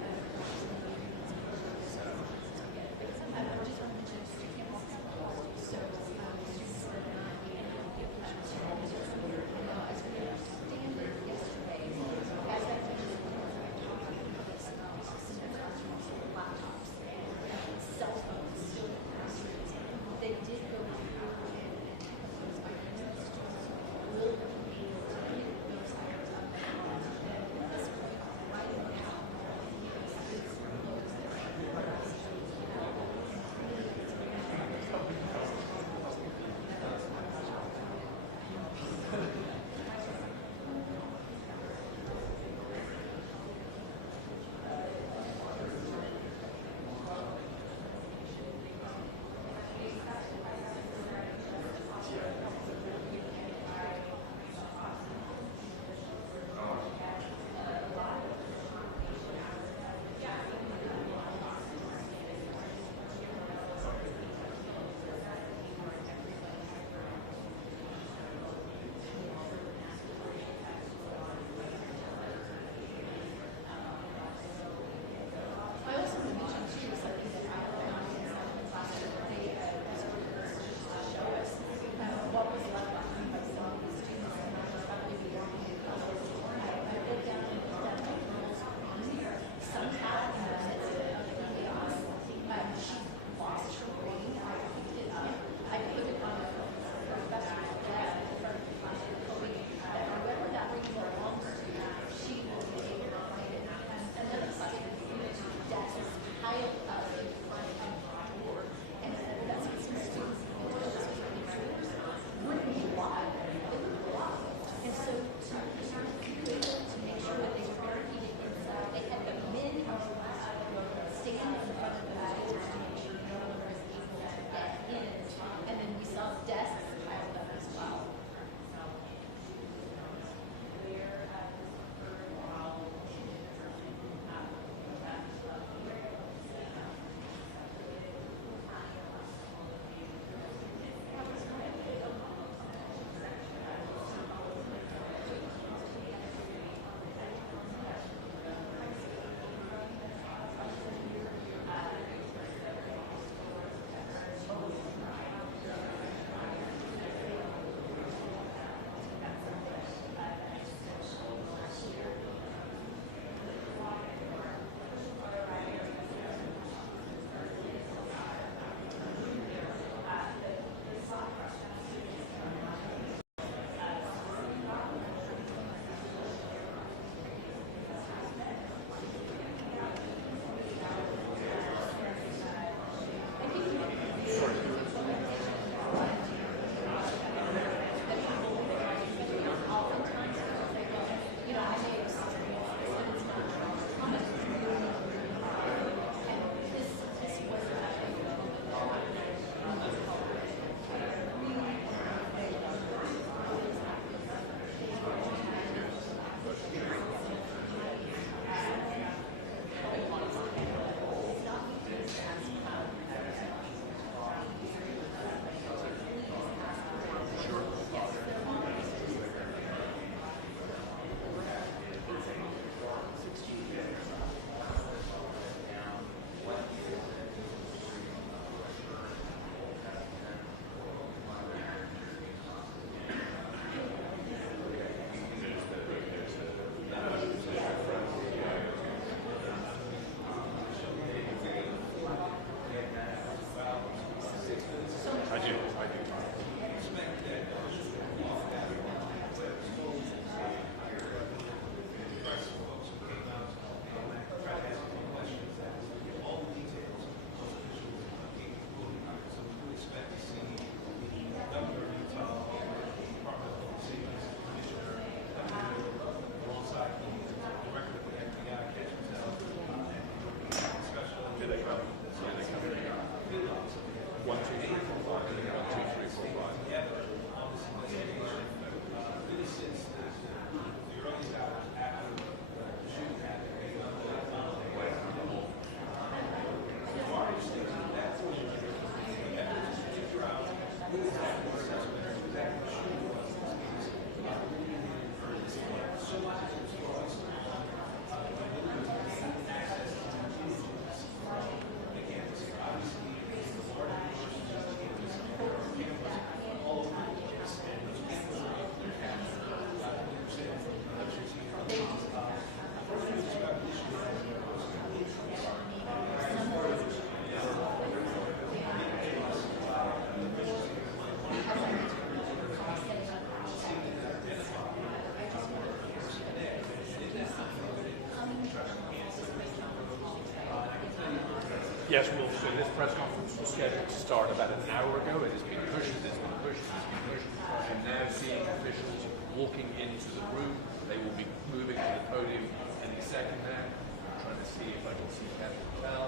Yes, so this press conference was scheduled to start about an hour ago. It has been pushed, and now seeing officials walking into the room. They will be moving to the podium any second now. I'm trying to see if I can see Captain Bell.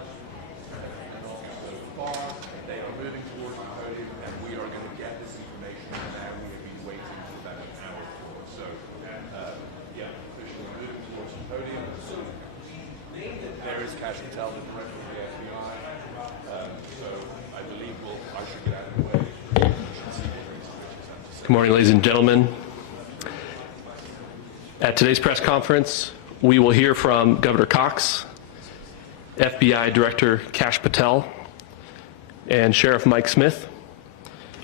And also so far, they are moving towards the podium, and we are going to get this information now. We have been waiting for about an hour for it. So, officially moving towards the podium. So, there is Cash Patel, the director of the FBI. So I believe I should get out of the way. Good morning, ladies and gentlemen. At today's press conference, we will hear from Governor Cox, FBI Director Cash Patel, and Sheriff Mike Smith.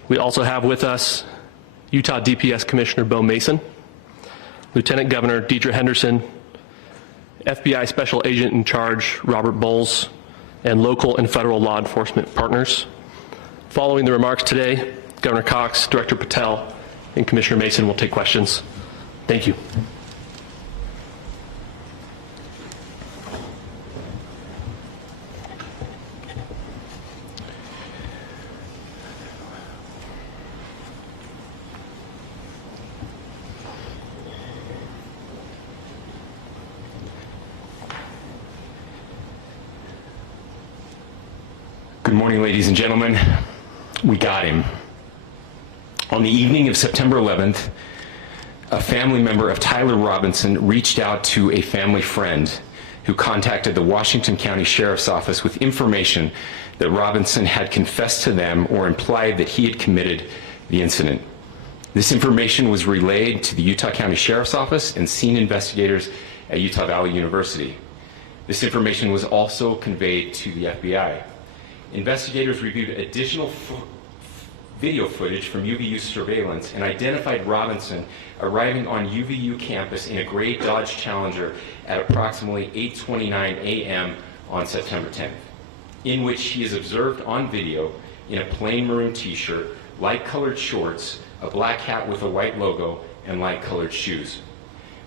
We also have with us Utah DPS Commissioner Bo Mason, Lieutenant Governor Deidre Henderson, FBI Special Agent in Charge Robert Bowles, and local and federal law enforcement partners. Following the remarks today, Governor Cox, Director Patel, and Commissioner Mason will take questions. Thank you. Good morning, ladies and gentlemen. We got him. On the evening of September 11th, a family member of Tyler Robinson reached out to a family friend who contacted the Washington County Sheriff's Office with information that Robinson had confessed to them or implied that he had committed the incident. This information was relayed to the Utah County Sheriff's Office and scene investigators at Utah Valley University. This information was also conveyed to the FBI. Investigators reviewed additional video footage from UVU surveillance and identified Robinson arriving on UVU campus in a gray Dodge Challenger at approximately 8:29 a.m. on September 10th, in which he is observed on video in a plain maroon t-shirt, light-colored shorts, a black hat with a white logo, and light-colored shoes.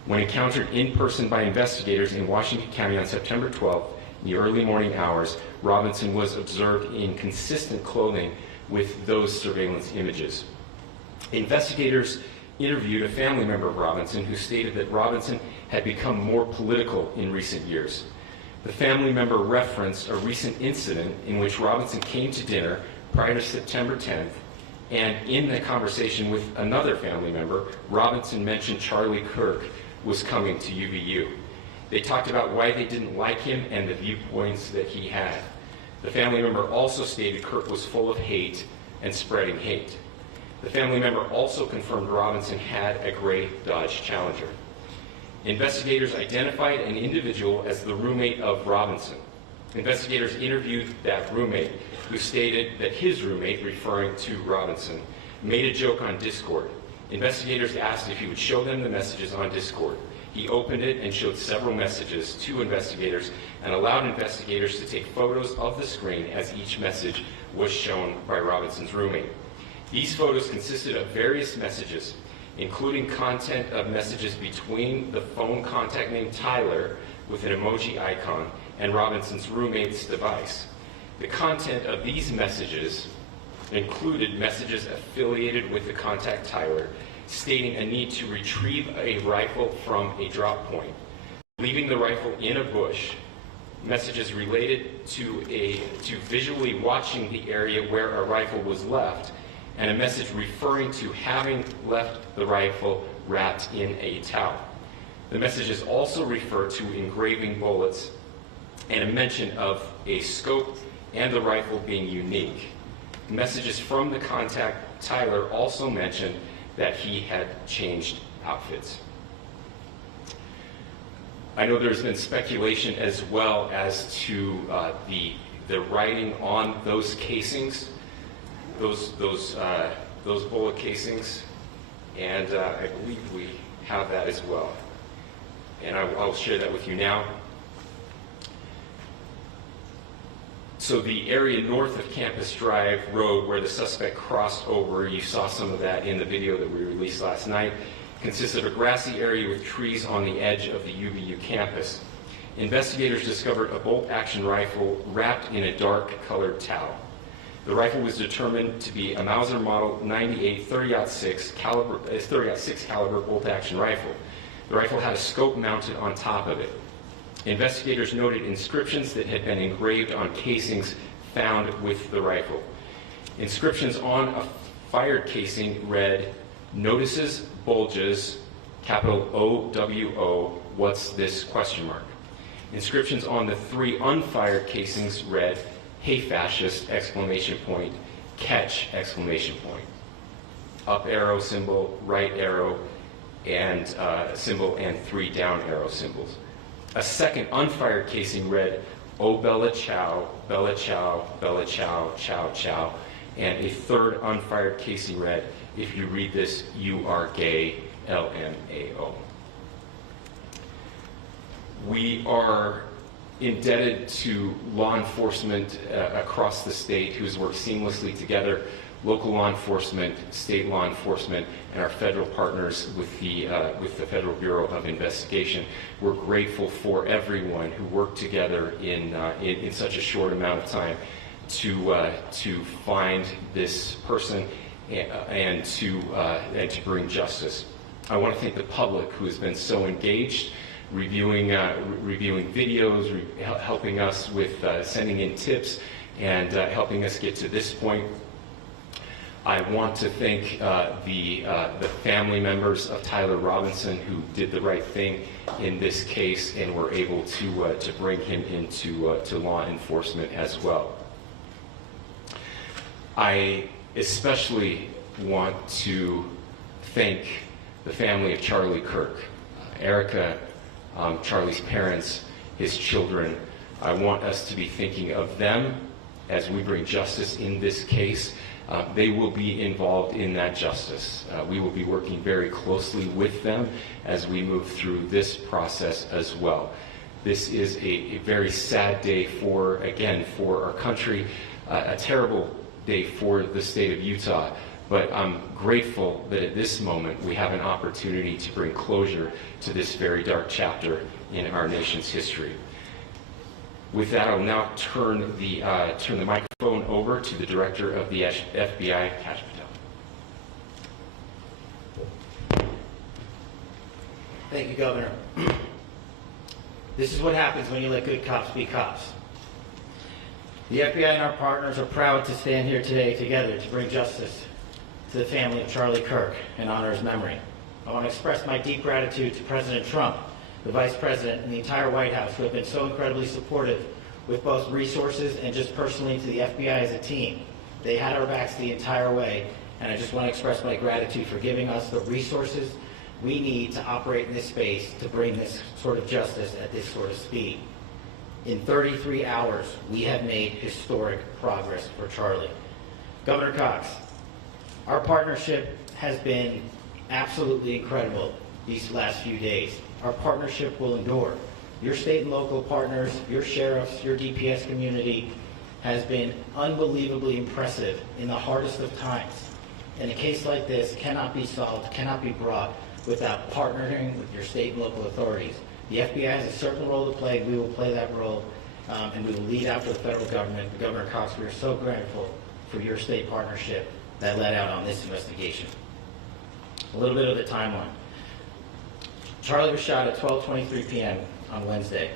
When encountered in person by investigators in Washington County on September 12th, in the early morning hours, Robinson was observed in consistent clothing with those surveillance images. Investigators interviewed a family member of Robinson who stated that Robinson had become more political in recent years. The family member referenced a recent incident in which Robinson came to dinner prior to September 10th, and in the conversation with another family member, Robinson mentioned Charlie Kirk was coming to UVU. They talked about why they didn't like him and the viewpoints that he had. The family member also stated Kirk was full of hate and spreading hate. The family member also confirmed Robinson had a gray Dodge Challenger. Investigators identified an individual as the roommate of Robinson. Investigators interviewed that roommate, who stated that his roommate, referring to Robinson, made a joke on Discord. Investigators asked if he would show them the messages on Discord. He opened it and showed several messages to investigators and allowed investigators to take photos of the screen as each message was shown by Robinson's roommate. These photos consisted of various messages, including content of messages between the phone contact named Tyler with an emoji icon and Robinson's roommate's device. The content of these messages included messages affiliated with the contact Tyler, stating a need to retrieve a rifle from a drop point, leaving the rifle in a bush, messages related to visually watching the area where a rifle was left, and a message referring to having left the rifle wrapped in a towel. The messages also refer to engraving bullets and a mention of a scope and the rifle being unique. Messages from the contact Tyler also mentioned that he had changed outfits. I know there's been speculation as well as to the writing on those casings, those bullet casings, and I believe we have that as well. And I'll share that with you now. So the area north of Campus Drive Road where the suspect crossed over, you saw some of that in the video that we released last night, consists of a grassy area with trees on the edge of the UVU campus. investigators discovered a bolt-action rifle wrapped in a dark-colored towel. The rifle was determined to be a Mauser Model 98 30-06 caliber bolt-action rifle. The rifle had a scope mounted on top of it. Investigators noted inscriptions that had been engraved on casings found with the rifle. Inscriptions on a fired casing read, "Notices, bulges, capital O-W-O, what's this, question mark." Inscriptions on the 3 unfired casings read, "Hey fascist, exclamation point, catch, exclamation point." Up arrow symbol, right arrow, and symbol, and 3 down arrow symbols. A second unfired casing read, "Oh Bella Chow, Bella Chow, Bella Chow, Chow Chow." And a third unfired casing read, "If you read this, you are gay, LMAO." We are indebted to law enforcement across the state who's worked seamlessly together, local law enforcement, state law enforcement, and our federal partners with the Federal Bureau of Investigation. We're grateful for everyone who worked together in such a short amount of time to find this person and to bring justice. I want to thank the public who has been so engaged, reviewing videos, helping us with sending in tips, and helping us get to this point. I want to thank the family members of Tyler Robinson who did the right thing in this case and were able to bring him into to law enforcement as well. I especially want to thank the family of Charlie Kirk, Erica, Charlie's parents, his children. I want us to be thinking of them as we bring justice in this case. They will be involved in that justice. We will be working very closely with them as we move through this process as well. This is a very sad day for our country, a terrible day for the state of Utah, but I'm grateful that at this moment we have an opportunity to bring closure to this very dark chapter in our nation's history. With that, I'll now turn the microphone over to the Director of the FBI, Kash Patel. Thank you, Governor. This is what happens when you let good cops be cops. The FBI and our partners are proud to stand here today together to bring justice to the family of Charlie Kirk and honor his memory. I want to express my deep gratitude to President Trump, the Vice President, and the entire White House who have been so incredibly supportive with both resources and just personally to the FBI as a team. They had our backs the entire way, and I just want to express my gratitude for giving us the resources we need to operate in this space to bring this sort of justice at this sort of speed. In 33 hours, we have made historic progress for Charlie. Governor Cox, our partnership has been absolutely incredible these last few days. Our partnership will endure. Your state and local partners, your sheriffs, your DPS community has been unbelievably impressive in the hardest of times. And a case like this cannot be solved, cannot be brought without partnering with your state and local authorities. The FBI has a certain role to play. We will play that role, and we will lead out for the federal government. Governor Cox, we are so grateful for your state partnership that led out on this investigation. A little bit of the timeline. Charlie was shot at 12:23 p.m. on Wednesday.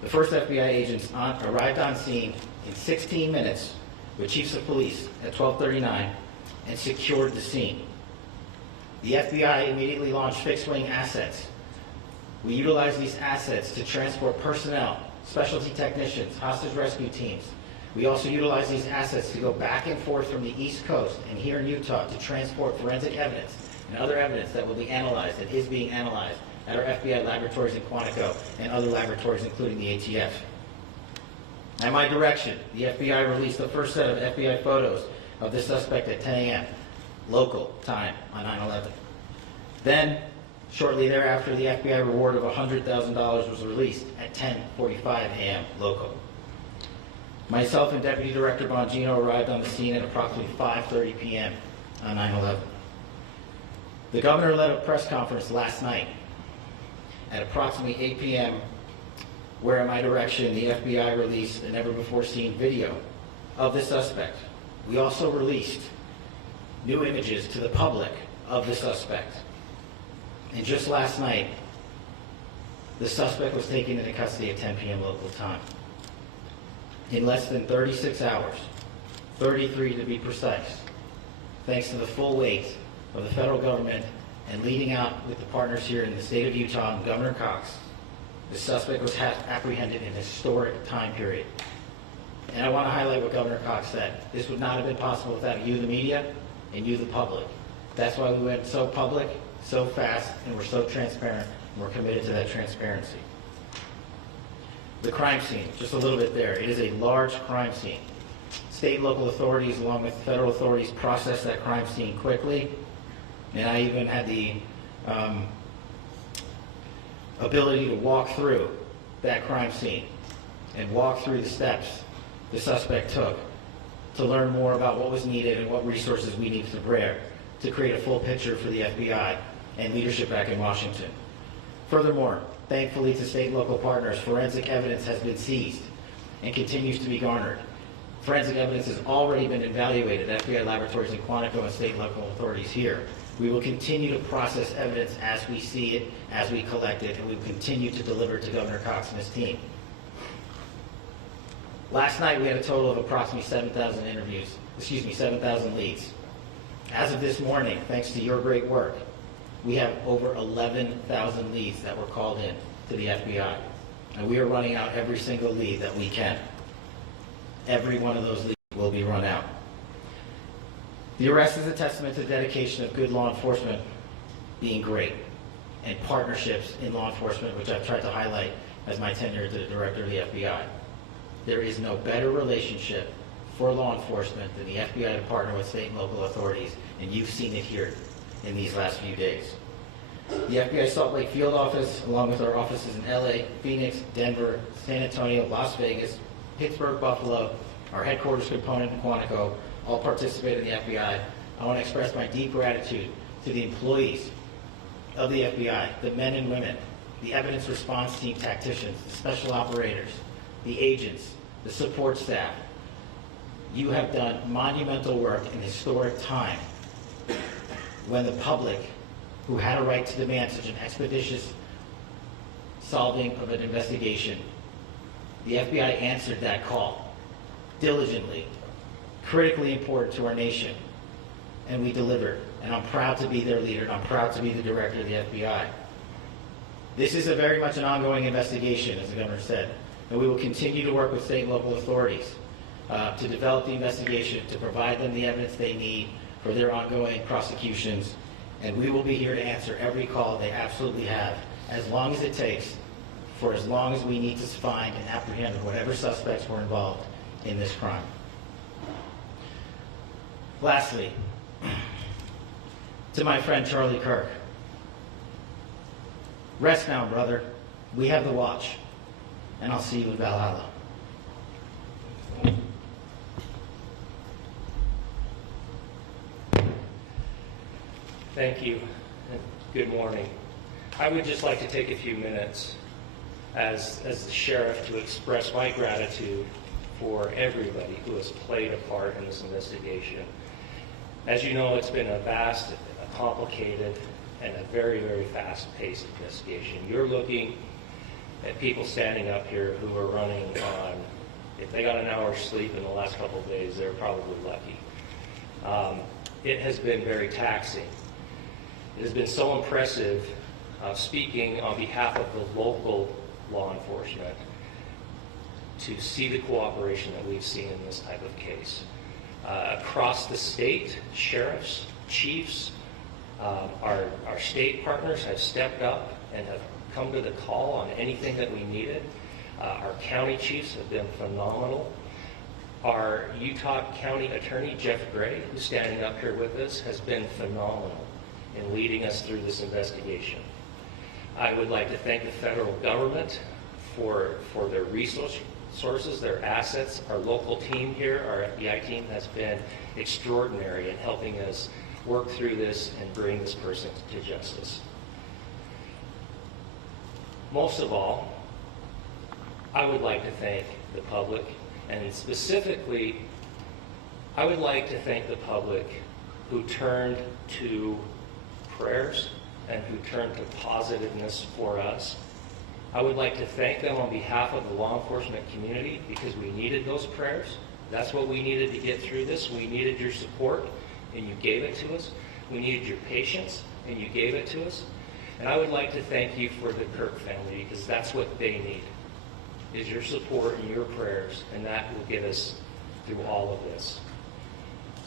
The first FBI agents arrived on scene in 16 minutes with chiefs of police at 12:39 and secured the scene. The FBI immediately launched fixed-wing assets. We utilized these assets to transport personnel, specialty technicians, hostage rescue teams. We also utilized these assets to go back and forth from the East Coast and here in Utah to transport forensic evidence and other evidence that will be analyzed and is being analyzed at our FBI laboratories in Quantico and other laboratories, including the ATF. At my direction, the FBI released the first set of FBI photos of the suspect at 10 a.m. local time on 9/11. Then, shortly thereafter, the FBI reward of $100,000 was released at 10:45 a.m. local. Myself and Deputy Director Bongino arrived on the scene at approximately 5:30 p.m. on 9/11. The governor led a press conference last night at approximately 8 p.m. where at my direction, the FBI released a never-before-seen video of the suspect. We also released new images to the public of the suspect. And just last night, the suspect was taken into custody at 10 p.m. local time. In less than 36 hours, 33 to be precise, thanks to the full weight of the federal government and leading out with the partners here in the state of Utah and Governor Cox, the suspect was apprehended in a historic time period. And I want to highlight what Governor Cox said. This would not have been possible without you, the media, and you, the public. That's why we went so public, so fast, and we're so transparent, and we're committed to that transparency. The crime scene, just a little bit there. It is a large crime scene. State and local authorities, along with federal authorities, processed that crime scene quickly. And I even had the ability to walk through that crime scene and walk through the steps the suspect took to learn more about what was needed and what resources we needed to prepare to create a full picture for the FBI and leadership back in Washington. Furthermore, thankfully to state and local partners, forensic evidence has been seized and continues to be garnered. Forensic evidence has already been evaluated at FBI laboratories in Quantico and state and local authorities here. We will continue to process evidence as we see it, as we collect it, and we will continue to deliver to Governor Cox and his team. Last night we had a total of approximately 7,000 leads. As of this morning, thanks to your great work, we have over 11,000 leads that were called in to the FBI. And we are running out every single lead that we can. Every one of those leads will be run out. The arrest is a testament to the dedication of good law enforcement being great, and partnerships in law enforcement, which I've tried to highlight as my tenure as the director of the FBI. There is no better relationship for law enforcement than the FBI to partner with state and local authorities, and you've seen it here in these last few days. The FBI Salt Lake field office, along with our offices in LA, Phoenix, Denver, San Antonio, Las Vegas, Pittsburgh, Buffalo, our headquarters component in Quantico, all participate in the FBI. I want to express my deep gratitude to the employees of the FBI, the men and women, the evidence response team tacticians, the special operators, the agents, the support staff. You have done monumental work in historic time when the public, who had a right to demand such an expeditious solving of an investigation, the FBI answered that call diligently, critically important to our nation, and we delivered. And I'm proud to be their leader, and I'm proud to be the director of the FBI. This is very much an ongoing investigation, as the governor said, and we will continue to work with state and local authorities to develop the investigation, to provide them the evidence they need for their ongoing prosecutions, and we will be here to answer every call they absolutely have, as long as it takes, for as long as we need to find and apprehend whatever suspects were involved in this crime. Lastly, to my friend Charlie Kirk, rest now, brother. We have the watch, and I'll see you in Valhalla. Thank you, and good morning. I would just like to take a few minutes as the sheriff to express my gratitude for everybody who has played a part in this investigation. As you know, it's been a vast, a complicated, and a very, very fast-paced investigation. You're looking at people standing up here who are running on, if they got an hour's sleep in the last couple of days, they're probably lucky. It has been very taxing. It has been so impressive, speaking on behalf of the local law enforcement, to see the cooperation that we've seen in this type of case. Across the state, sheriffs, chiefs, our state partners have stepped up and have come to the call on anything that we needed. Our county chiefs have been phenomenal. Our Utah County Attorney, Jeff Gray, who's standing up here with us, has been phenomenal in leading us through this investigation. I would like to thank the federal government for their resources, their assets. Our local team here, our FBI team, has been extraordinary in helping us work through this and bring this person to justice. Most of all, I would like to thank the public, and specifically, I would like to thank the public who turned to prayers and who turned to positiveness for us. I would like to thank them on behalf of the law enforcement community because we needed those prayers. That's what we needed to get through this. We needed your support, and you gave it to us. We needed your patience, and you gave it to us. And I would like to thank you for the Kirk family because that's what they need, is your support and your prayers, and that will get us through all of this.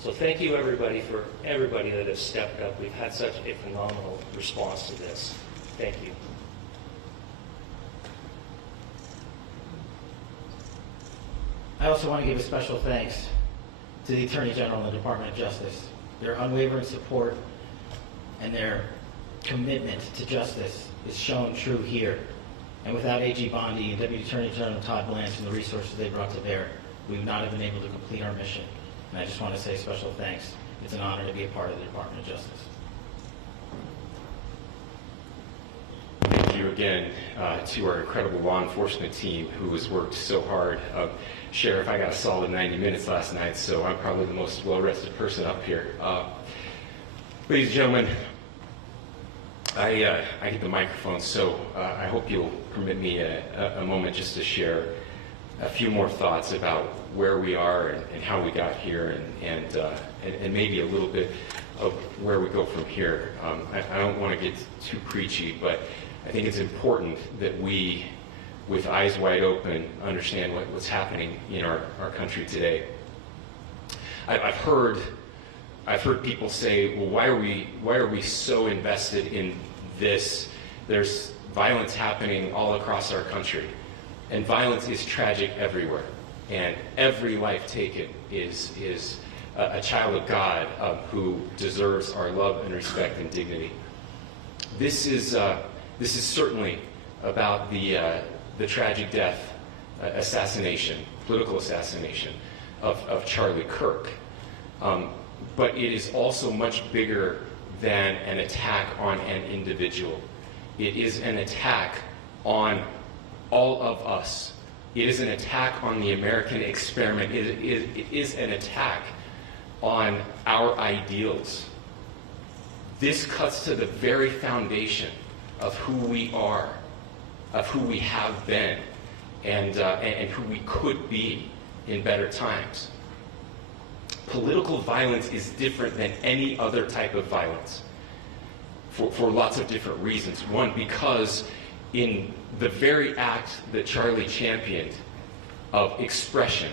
So thank you everybody for everybody that has stepped up. We've had such a phenomenal response to this. Thank you. I also want to give a special thanks to the Attorney General and the Department of Justice. Their unwavering support and their commitment to justice is shown true here. And without AG Bondi and Deputy Attorney General Todd Blanche and the resources they brought to bear, we would not have been able to complete our mission. And I just want to say special thanks. It's an honor to be a part of the Department of Justice. Thank you again to our incredible law enforcement team who has worked so hard. Sheriff, I got a solid 90 minutes last night, so I'm probably the most well-rested person up here. Ladies and gentlemen, I get the microphone, so I hope you'll permit me a moment just to share a few more thoughts about where we are and how we got here, and maybe a little bit of where we go from here. I don't want to get too preachy, but I think it's important that we, with eyes wide open, understand what's happening in our country today. I've heard people say, well, why are we so invested in this? There's violence happening all across our country, and violence is tragic everywhere, and every life taken is a child of God who deserves our love and respect and dignity. This is certainly about the tragic death, political assassination of Charlie Kirk. But it is also much bigger than an attack on an individual. It is an attack on all of us. It is an attack on the American experiment. It is an attack on our ideals. This cuts to the very foundation of who we are, of who we have been, and who we could be in better times. Political violence is different than any other type of violence for lots of different reasons. One, because in the very act that Charlie championed of expression,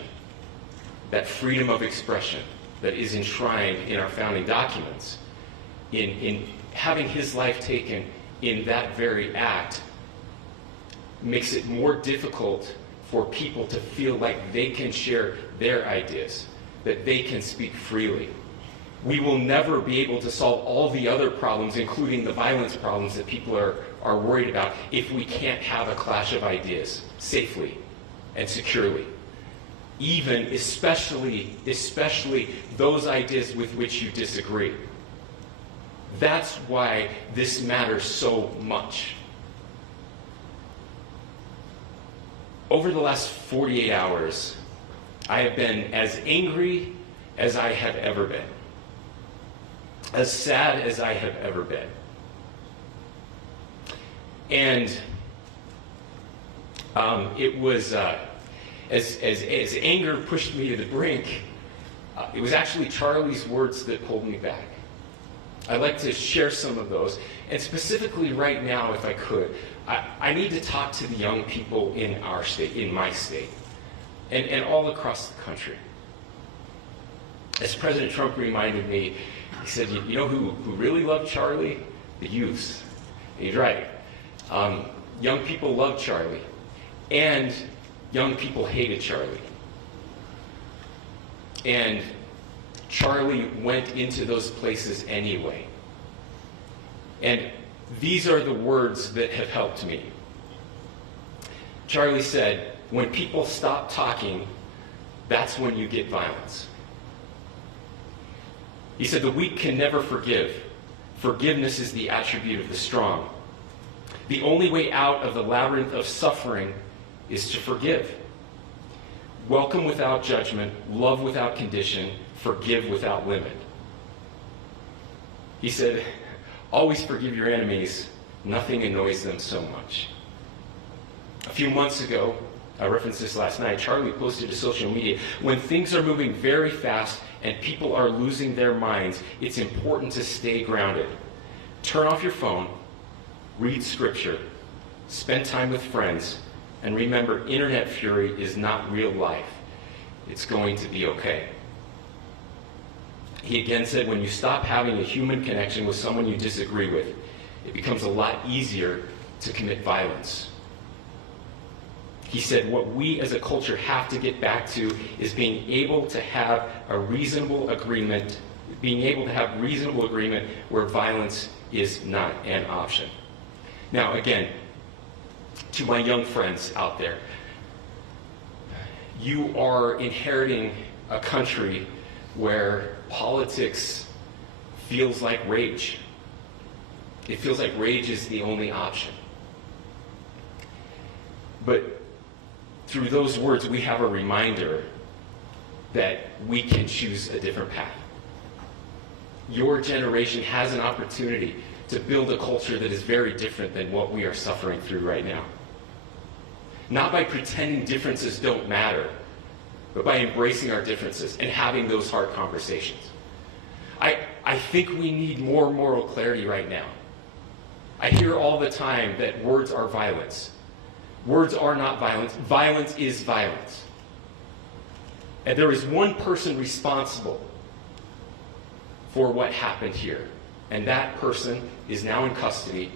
that freedom of expression that is enshrined in our founding documents, in having his life taken in that very act, makes it more difficult for people to feel like they can share their ideas, that they can speak freely. We will never be able to solve all the other problems, including the violence problems that people are worried about, if we can't have a clash of ideas safely and securely. Especially those ideas with which you disagree. That's why this matters so much. Over the last 48 hours, I have been as angry as I have ever been, as sad as I have ever been. And it was, as anger pushed me to the brink, it was actually Charlie's words that pulled me back. I'd like to share some of those. And specifically right now, if I could, I need to talk to the young people in our state, in my state, and all across the country. As President Trump reminded me, he said, you know who really loved Charlie? The youths. And he's right. Young people loved Charlie, and young people hated Charlie. And Charlie went into those places anyway. And these are the words that have helped me. Charlie said, when people stop talking, that's when you get violence. He said, the weak can never forgive. Forgiveness is the attribute of the strong. The only way out of the labyrinth of suffering is to forgive. Welcome without judgment, love without condition, forgive without limit. He said, always forgive your enemies, nothing annoys them so much. A few months ago, I referenced this last night, Charlie posted to social media, when things are moving very fast and people are losing their minds, it's important to stay grounded. Turn off your phone, read scripture, spend time with friends, and remember, internet fury is not real life. It's going to be okay. He again said, when you stop having a human connection with someone you disagree with, it becomes a lot easier to commit violence. He said, what we as a culture have to get back to is being able to have a reasonable agreement, where violence is not an option. Now, again, to my young friends out there, you are inheriting a country where politics feels like rage. It feels like rage is the only option. But through those words, we have a reminder that we can choose a different path. Your generation has an opportunity to build a culture that is very different than what we are suffering through right now. Not by pretending differences don't matter, but by embracing our differences and having those hard conversations. I think we need more moral clarity right now. I hear all the time that words are violence. Words are not violence. Violence is violence. And there is one person responsible for what happened here. And that person is now in custody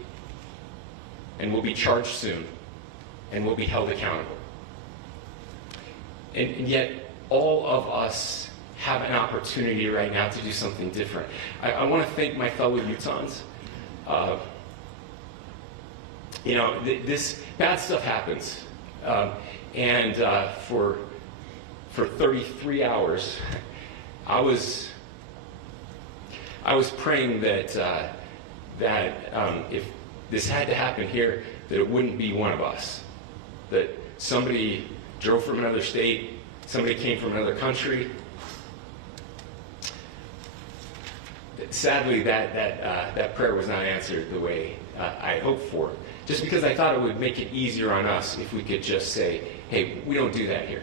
and will be charged soon and will be held accountable. And yet, all of us have an opportunity right now to do something different. I want to thank my fellow Utahns. This bad stuff happens. For 33 hours, I was praying that if this had to happen here, that it wouldn't be one of us. That somebody drove from another state, somebody came from another country. Sadly, that prayer was not answered the way I hoped for. Just because I thought it would make it easier on us if we could just say, hey, we don't do that here.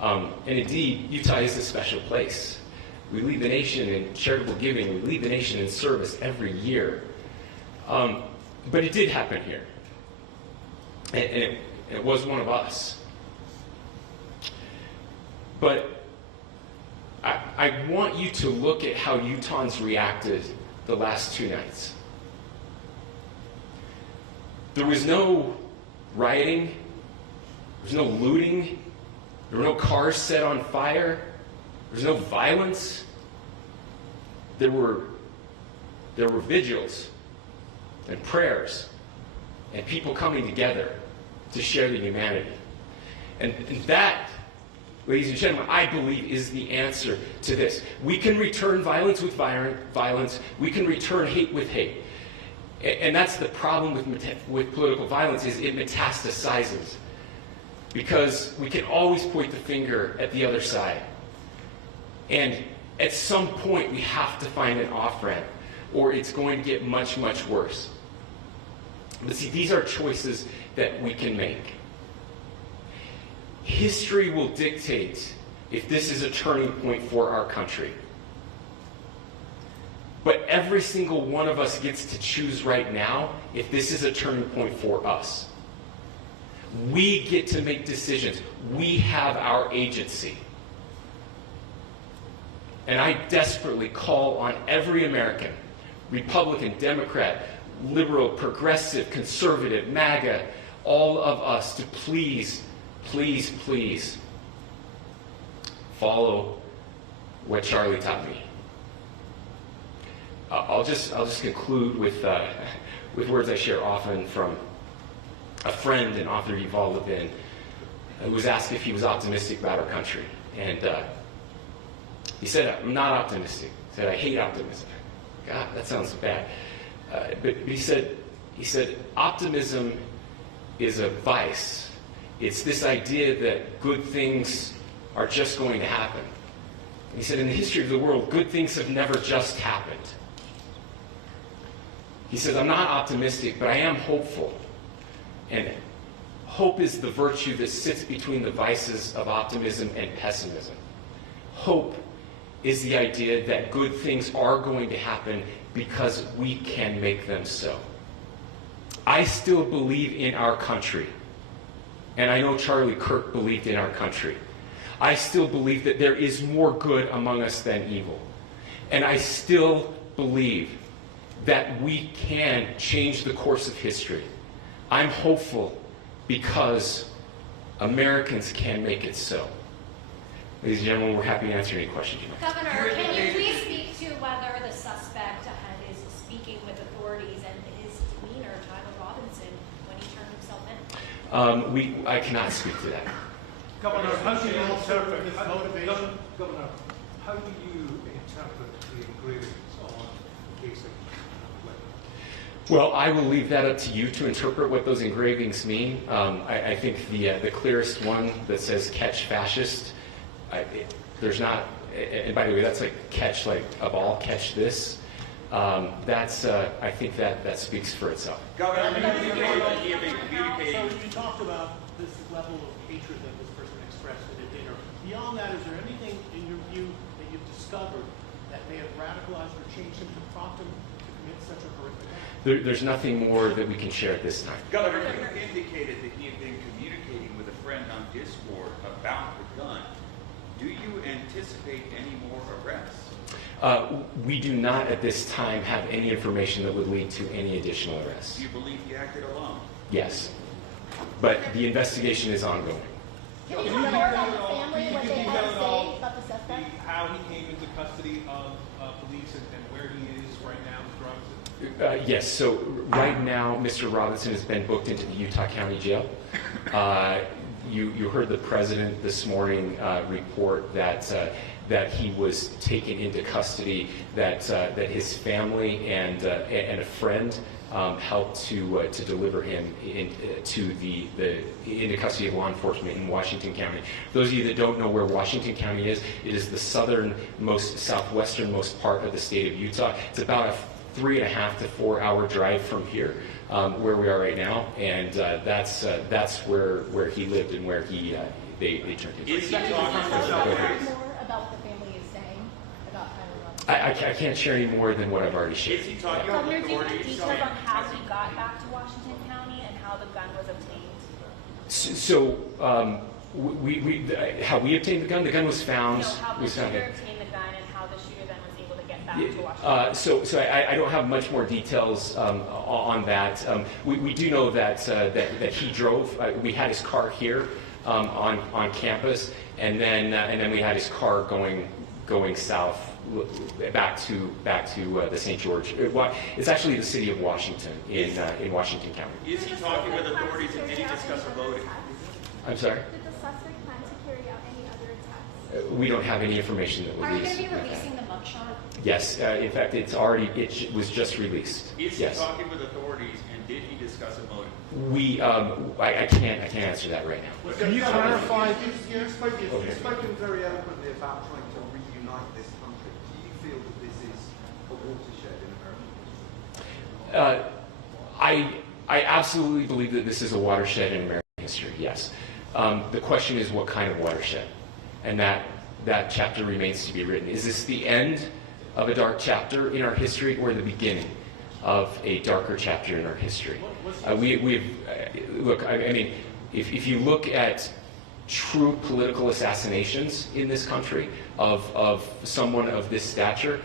And indeed, Utah is a special place. We lead the nation in charitable giving. We lead the nation in service every year. But it did happen here. And it was one of us. But I want you to look at how Utahns reacted the last two nights. There was no rioting. There was no looting. There were no cars set on fire. There was no violence. There were vigils and prayers and people coming together to share the humanity. And that, ladies and gentlemen, I believe is the answer to this. We can return violence with violence. We can return hate with hate. And that's the problem with political violence, is it metastasizes. Because we can always point the finger at the other side. And at some point, we have to find an off-ramp, or it's going to get much, much worse. But see, these are choices that we can make. History will dictate if this is a turning point for our country. But every single one of us gets to choose right now if this is a turning point for us. We get to make decisions. We have our agency. And I desperately call on every American, Republican, Democrat, liberal, progressive, conservative, MAGA, all of us to please, please, please follow what Charlie taught me. I'll just conclude with words I share often from a friend and author, Yuval Levin, who was asked if he was optimistic about our country. And he said, I'm not optimistic. He said, I hate optimism. God, that sounds bad. But he said, optimism is a vice It's this idea that good things are just going to happen. He said, in the history of the world, good things have never just happened. He said, I'm not optimistic, but I am hopeful. And hope is the virtue that sits between the vices of optimism and pessimism. Hope is the idea that good things are going to happen because we can make them so. I still believe in our country. And I know Charlie Kirk believed in our country. I still believe that there is more good among us than evil. And I still believe that we can change the course of history. I'm hopeful because Americans can make it so. Ladies and gentlemen, we're happy to answer any questions you may have. Governor, can you please speak to whether the suspect is speaking with authorities and his demeanor, Tyler Robinson, when he turned himself in? I cannot speak to that. Governor, how do you interpret his motivation? Governor, how do you interpret the engravings on the casing? Well, I will leave that up to you to interpret what those engravings mean. I think the clearest one that says "catch fascist," there's not, and by the way, that's like catch like a ball, catch this. That's I think that speaks for itself. Governor, you talked about this level of hatred that this person expressed at a dinner. Beyond that, is there anything in your view that you've discovered that may have radicalized or changed him to prompt him to commit such a horrific act? There's nothing more that we can share at this time. Governor, you indicated that he had been communicating with a friend on Discord about the gun. Do you anticipate any more arrests? We do not at this time have any information that would lead to any additional arrests. Do you believe he acted alone? Yes. But the investigation is ongoing. Can you tell more about the family, what they had to say about the suspect? How he came into custody of police and where he is right now, Mr. Robinson? Yes, so right now, Mr. Robinson has been booked into the Utah County Jail. You heard the president this morning report that he was taken into custody, that his family and a friend helped to deliver him into custody of law enforcement in Washington County. Those of you that don't know where Washington County is, it is the southernmost, southwesternmost part of the state of Utah. It's about a 3.5 to 4 hour drive from here, where we are right now, and that's where he lived and where they turned him. Is he talking more about what the family is saying about Tyler Robinson? I can't share any more than what I've already shared. Is he talking Governor, with do you have authorities? details on how he got back to Washington County and how the gun was obtained? So how we obtained the gun? The gun was found. No, how the shooter obtained the gun and how the shooter then was able to get back to Washington. So I don't have much more details on that. We do know that he drove. We had his car here on campus, and then we had his car going south back to the St. George. It's actually the city of Washington in Washington County. Is he talking with authorities and did he discuss a loading? I'm sorry? Did the suspect plan to carry out any other attacks? We don't have any information that Are you released. going to be releasing the mugshot? Yes, in fact, it was just released. Is Yes. he talking with authorities and did he discuss a motive? I can't answer that right now. Can you clarify? You've spoken very eloquently about trying to reunite this country. Do you feel that this is a watershed in American history? I absolutely believe that this is a watershed in American history, yes. The question is what kind of watershed? And that chapter remains to be written. Is this the end of a dark chapter in our history or the beginning of a darker chapter in our history? Look, I mean, if you look at true political assassinations in this country of someone of this stature,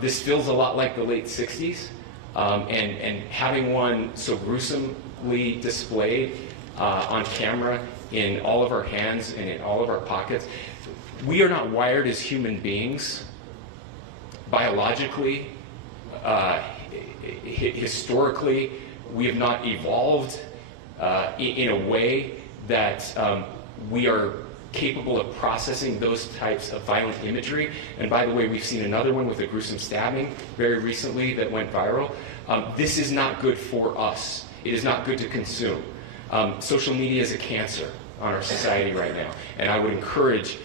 this feels a lot like the late 60s. And having one so gruesomely displayed on camera in all of our hands and in all of our pockets, we are not wired as human beings biologically, historically. We have not evolved in a way that we are capable of processing those types of violent imagery. And by the way, we've seen another one with a gruesome stabbing very recently that went viral. This is not good for us. It is not good to consume. Social media is a cancer on our society right now, and I would encourage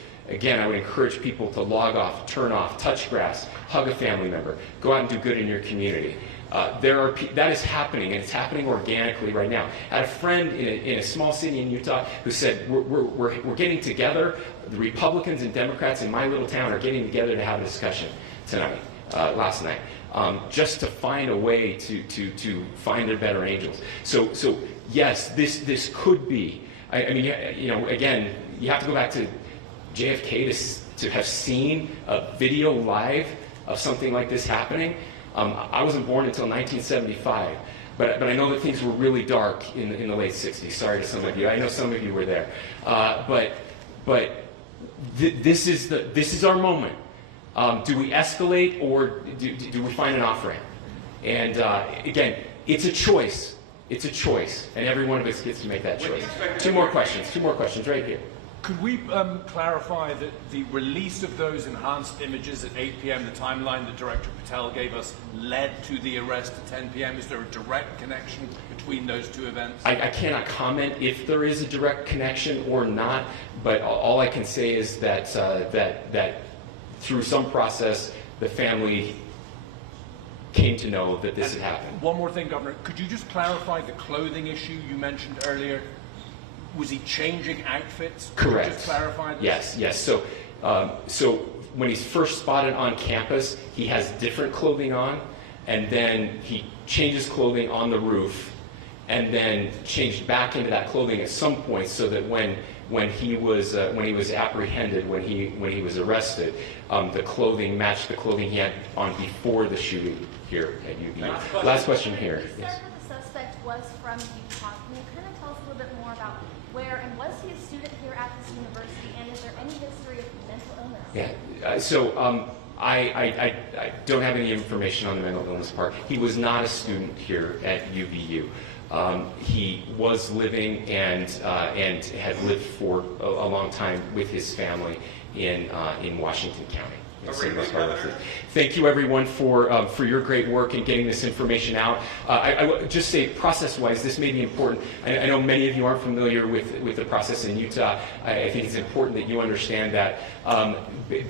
people to log off, turn off, touch grass, hug a family member, go out and do good in your community. That is happening, and it's happening organically right now. I had a friend in a small city in Utah who said, we're getting together, the Republicans and Democrats in my little town are getting together to have a discussion last night, just to find a way to find their better angels. So yes, this could be, I mean, again, you have to go back to JFK to have seen a video live of something like this happening. I wasn't born until 1975, but I know that things were really dark in the late 60s. Sorry to some of you. I know some of you were there. This is our moment. Do we escalate, or do we find an off-ramp? And again, it's a choice. It's a choice, and every one of us gets to make that choice. Two more questions right here. Could we clarify that the release of those enhanced images at 8 p.m., the timeline that Director Patel gave us, led to the arrest at 10 p.m.? Is there a direct connection between those two events? I cannot comment if there is a direct connection or not, but all I can say is that that through some process, the family came to know that this had happened. One more thing, Governor. Could you just clarify the clothing issue you mentioned earlier? Was he changing outfits? Correct. Could you just clarify this? Yes. So when he's first spotted on campus, he has different clothing on, and then he changes clothing on the roof, and then changed back into that clothing at some point, so that when he was apprehended, when he was arrested, the clothing matched the clothing he had on before the shooting here at UVU. Last question here. You said that the suspect was from Utah. Can you kind of tell us a little bit more about where, and was he a student here at this university, and is there any history of mental illness? Yeah. So I don't have any information on the mental illness part. He was not a student here at UVU. He was living and had lived for a long time with his family in Washington County. Thank you, everyone, for your great work in getting this information out. I would just say, process-wise, this may be important. I know many of you aren't familiar with the process in Utah. I think it's important that you understand that.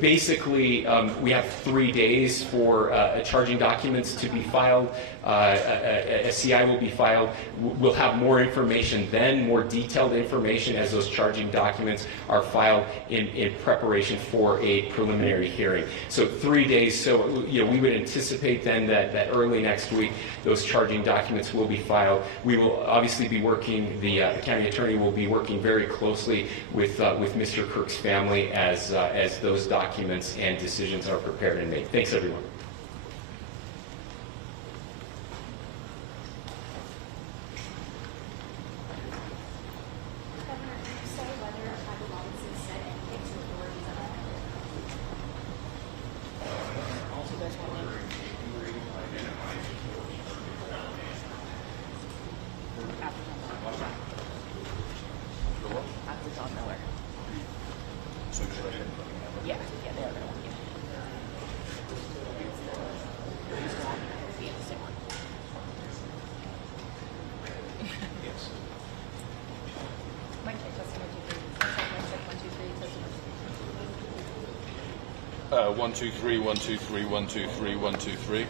Basically, we have 3 days for charging documents to be filed. A CI will be filed. We'll have more information then, more detailed information as those charging documents are filed in preparation for a preliminary hearing. So 3 days. So we would anticipate then that early next week those charging documents will be filed. We will obviously be working. The county attorney will be working very closely with Mr. Kirk's family as those documents and decisions are prepared and made. Thanks, everyone. Yeah, they're going to want you. 1 2 3 1 2 3 1 2 3 1 2 3.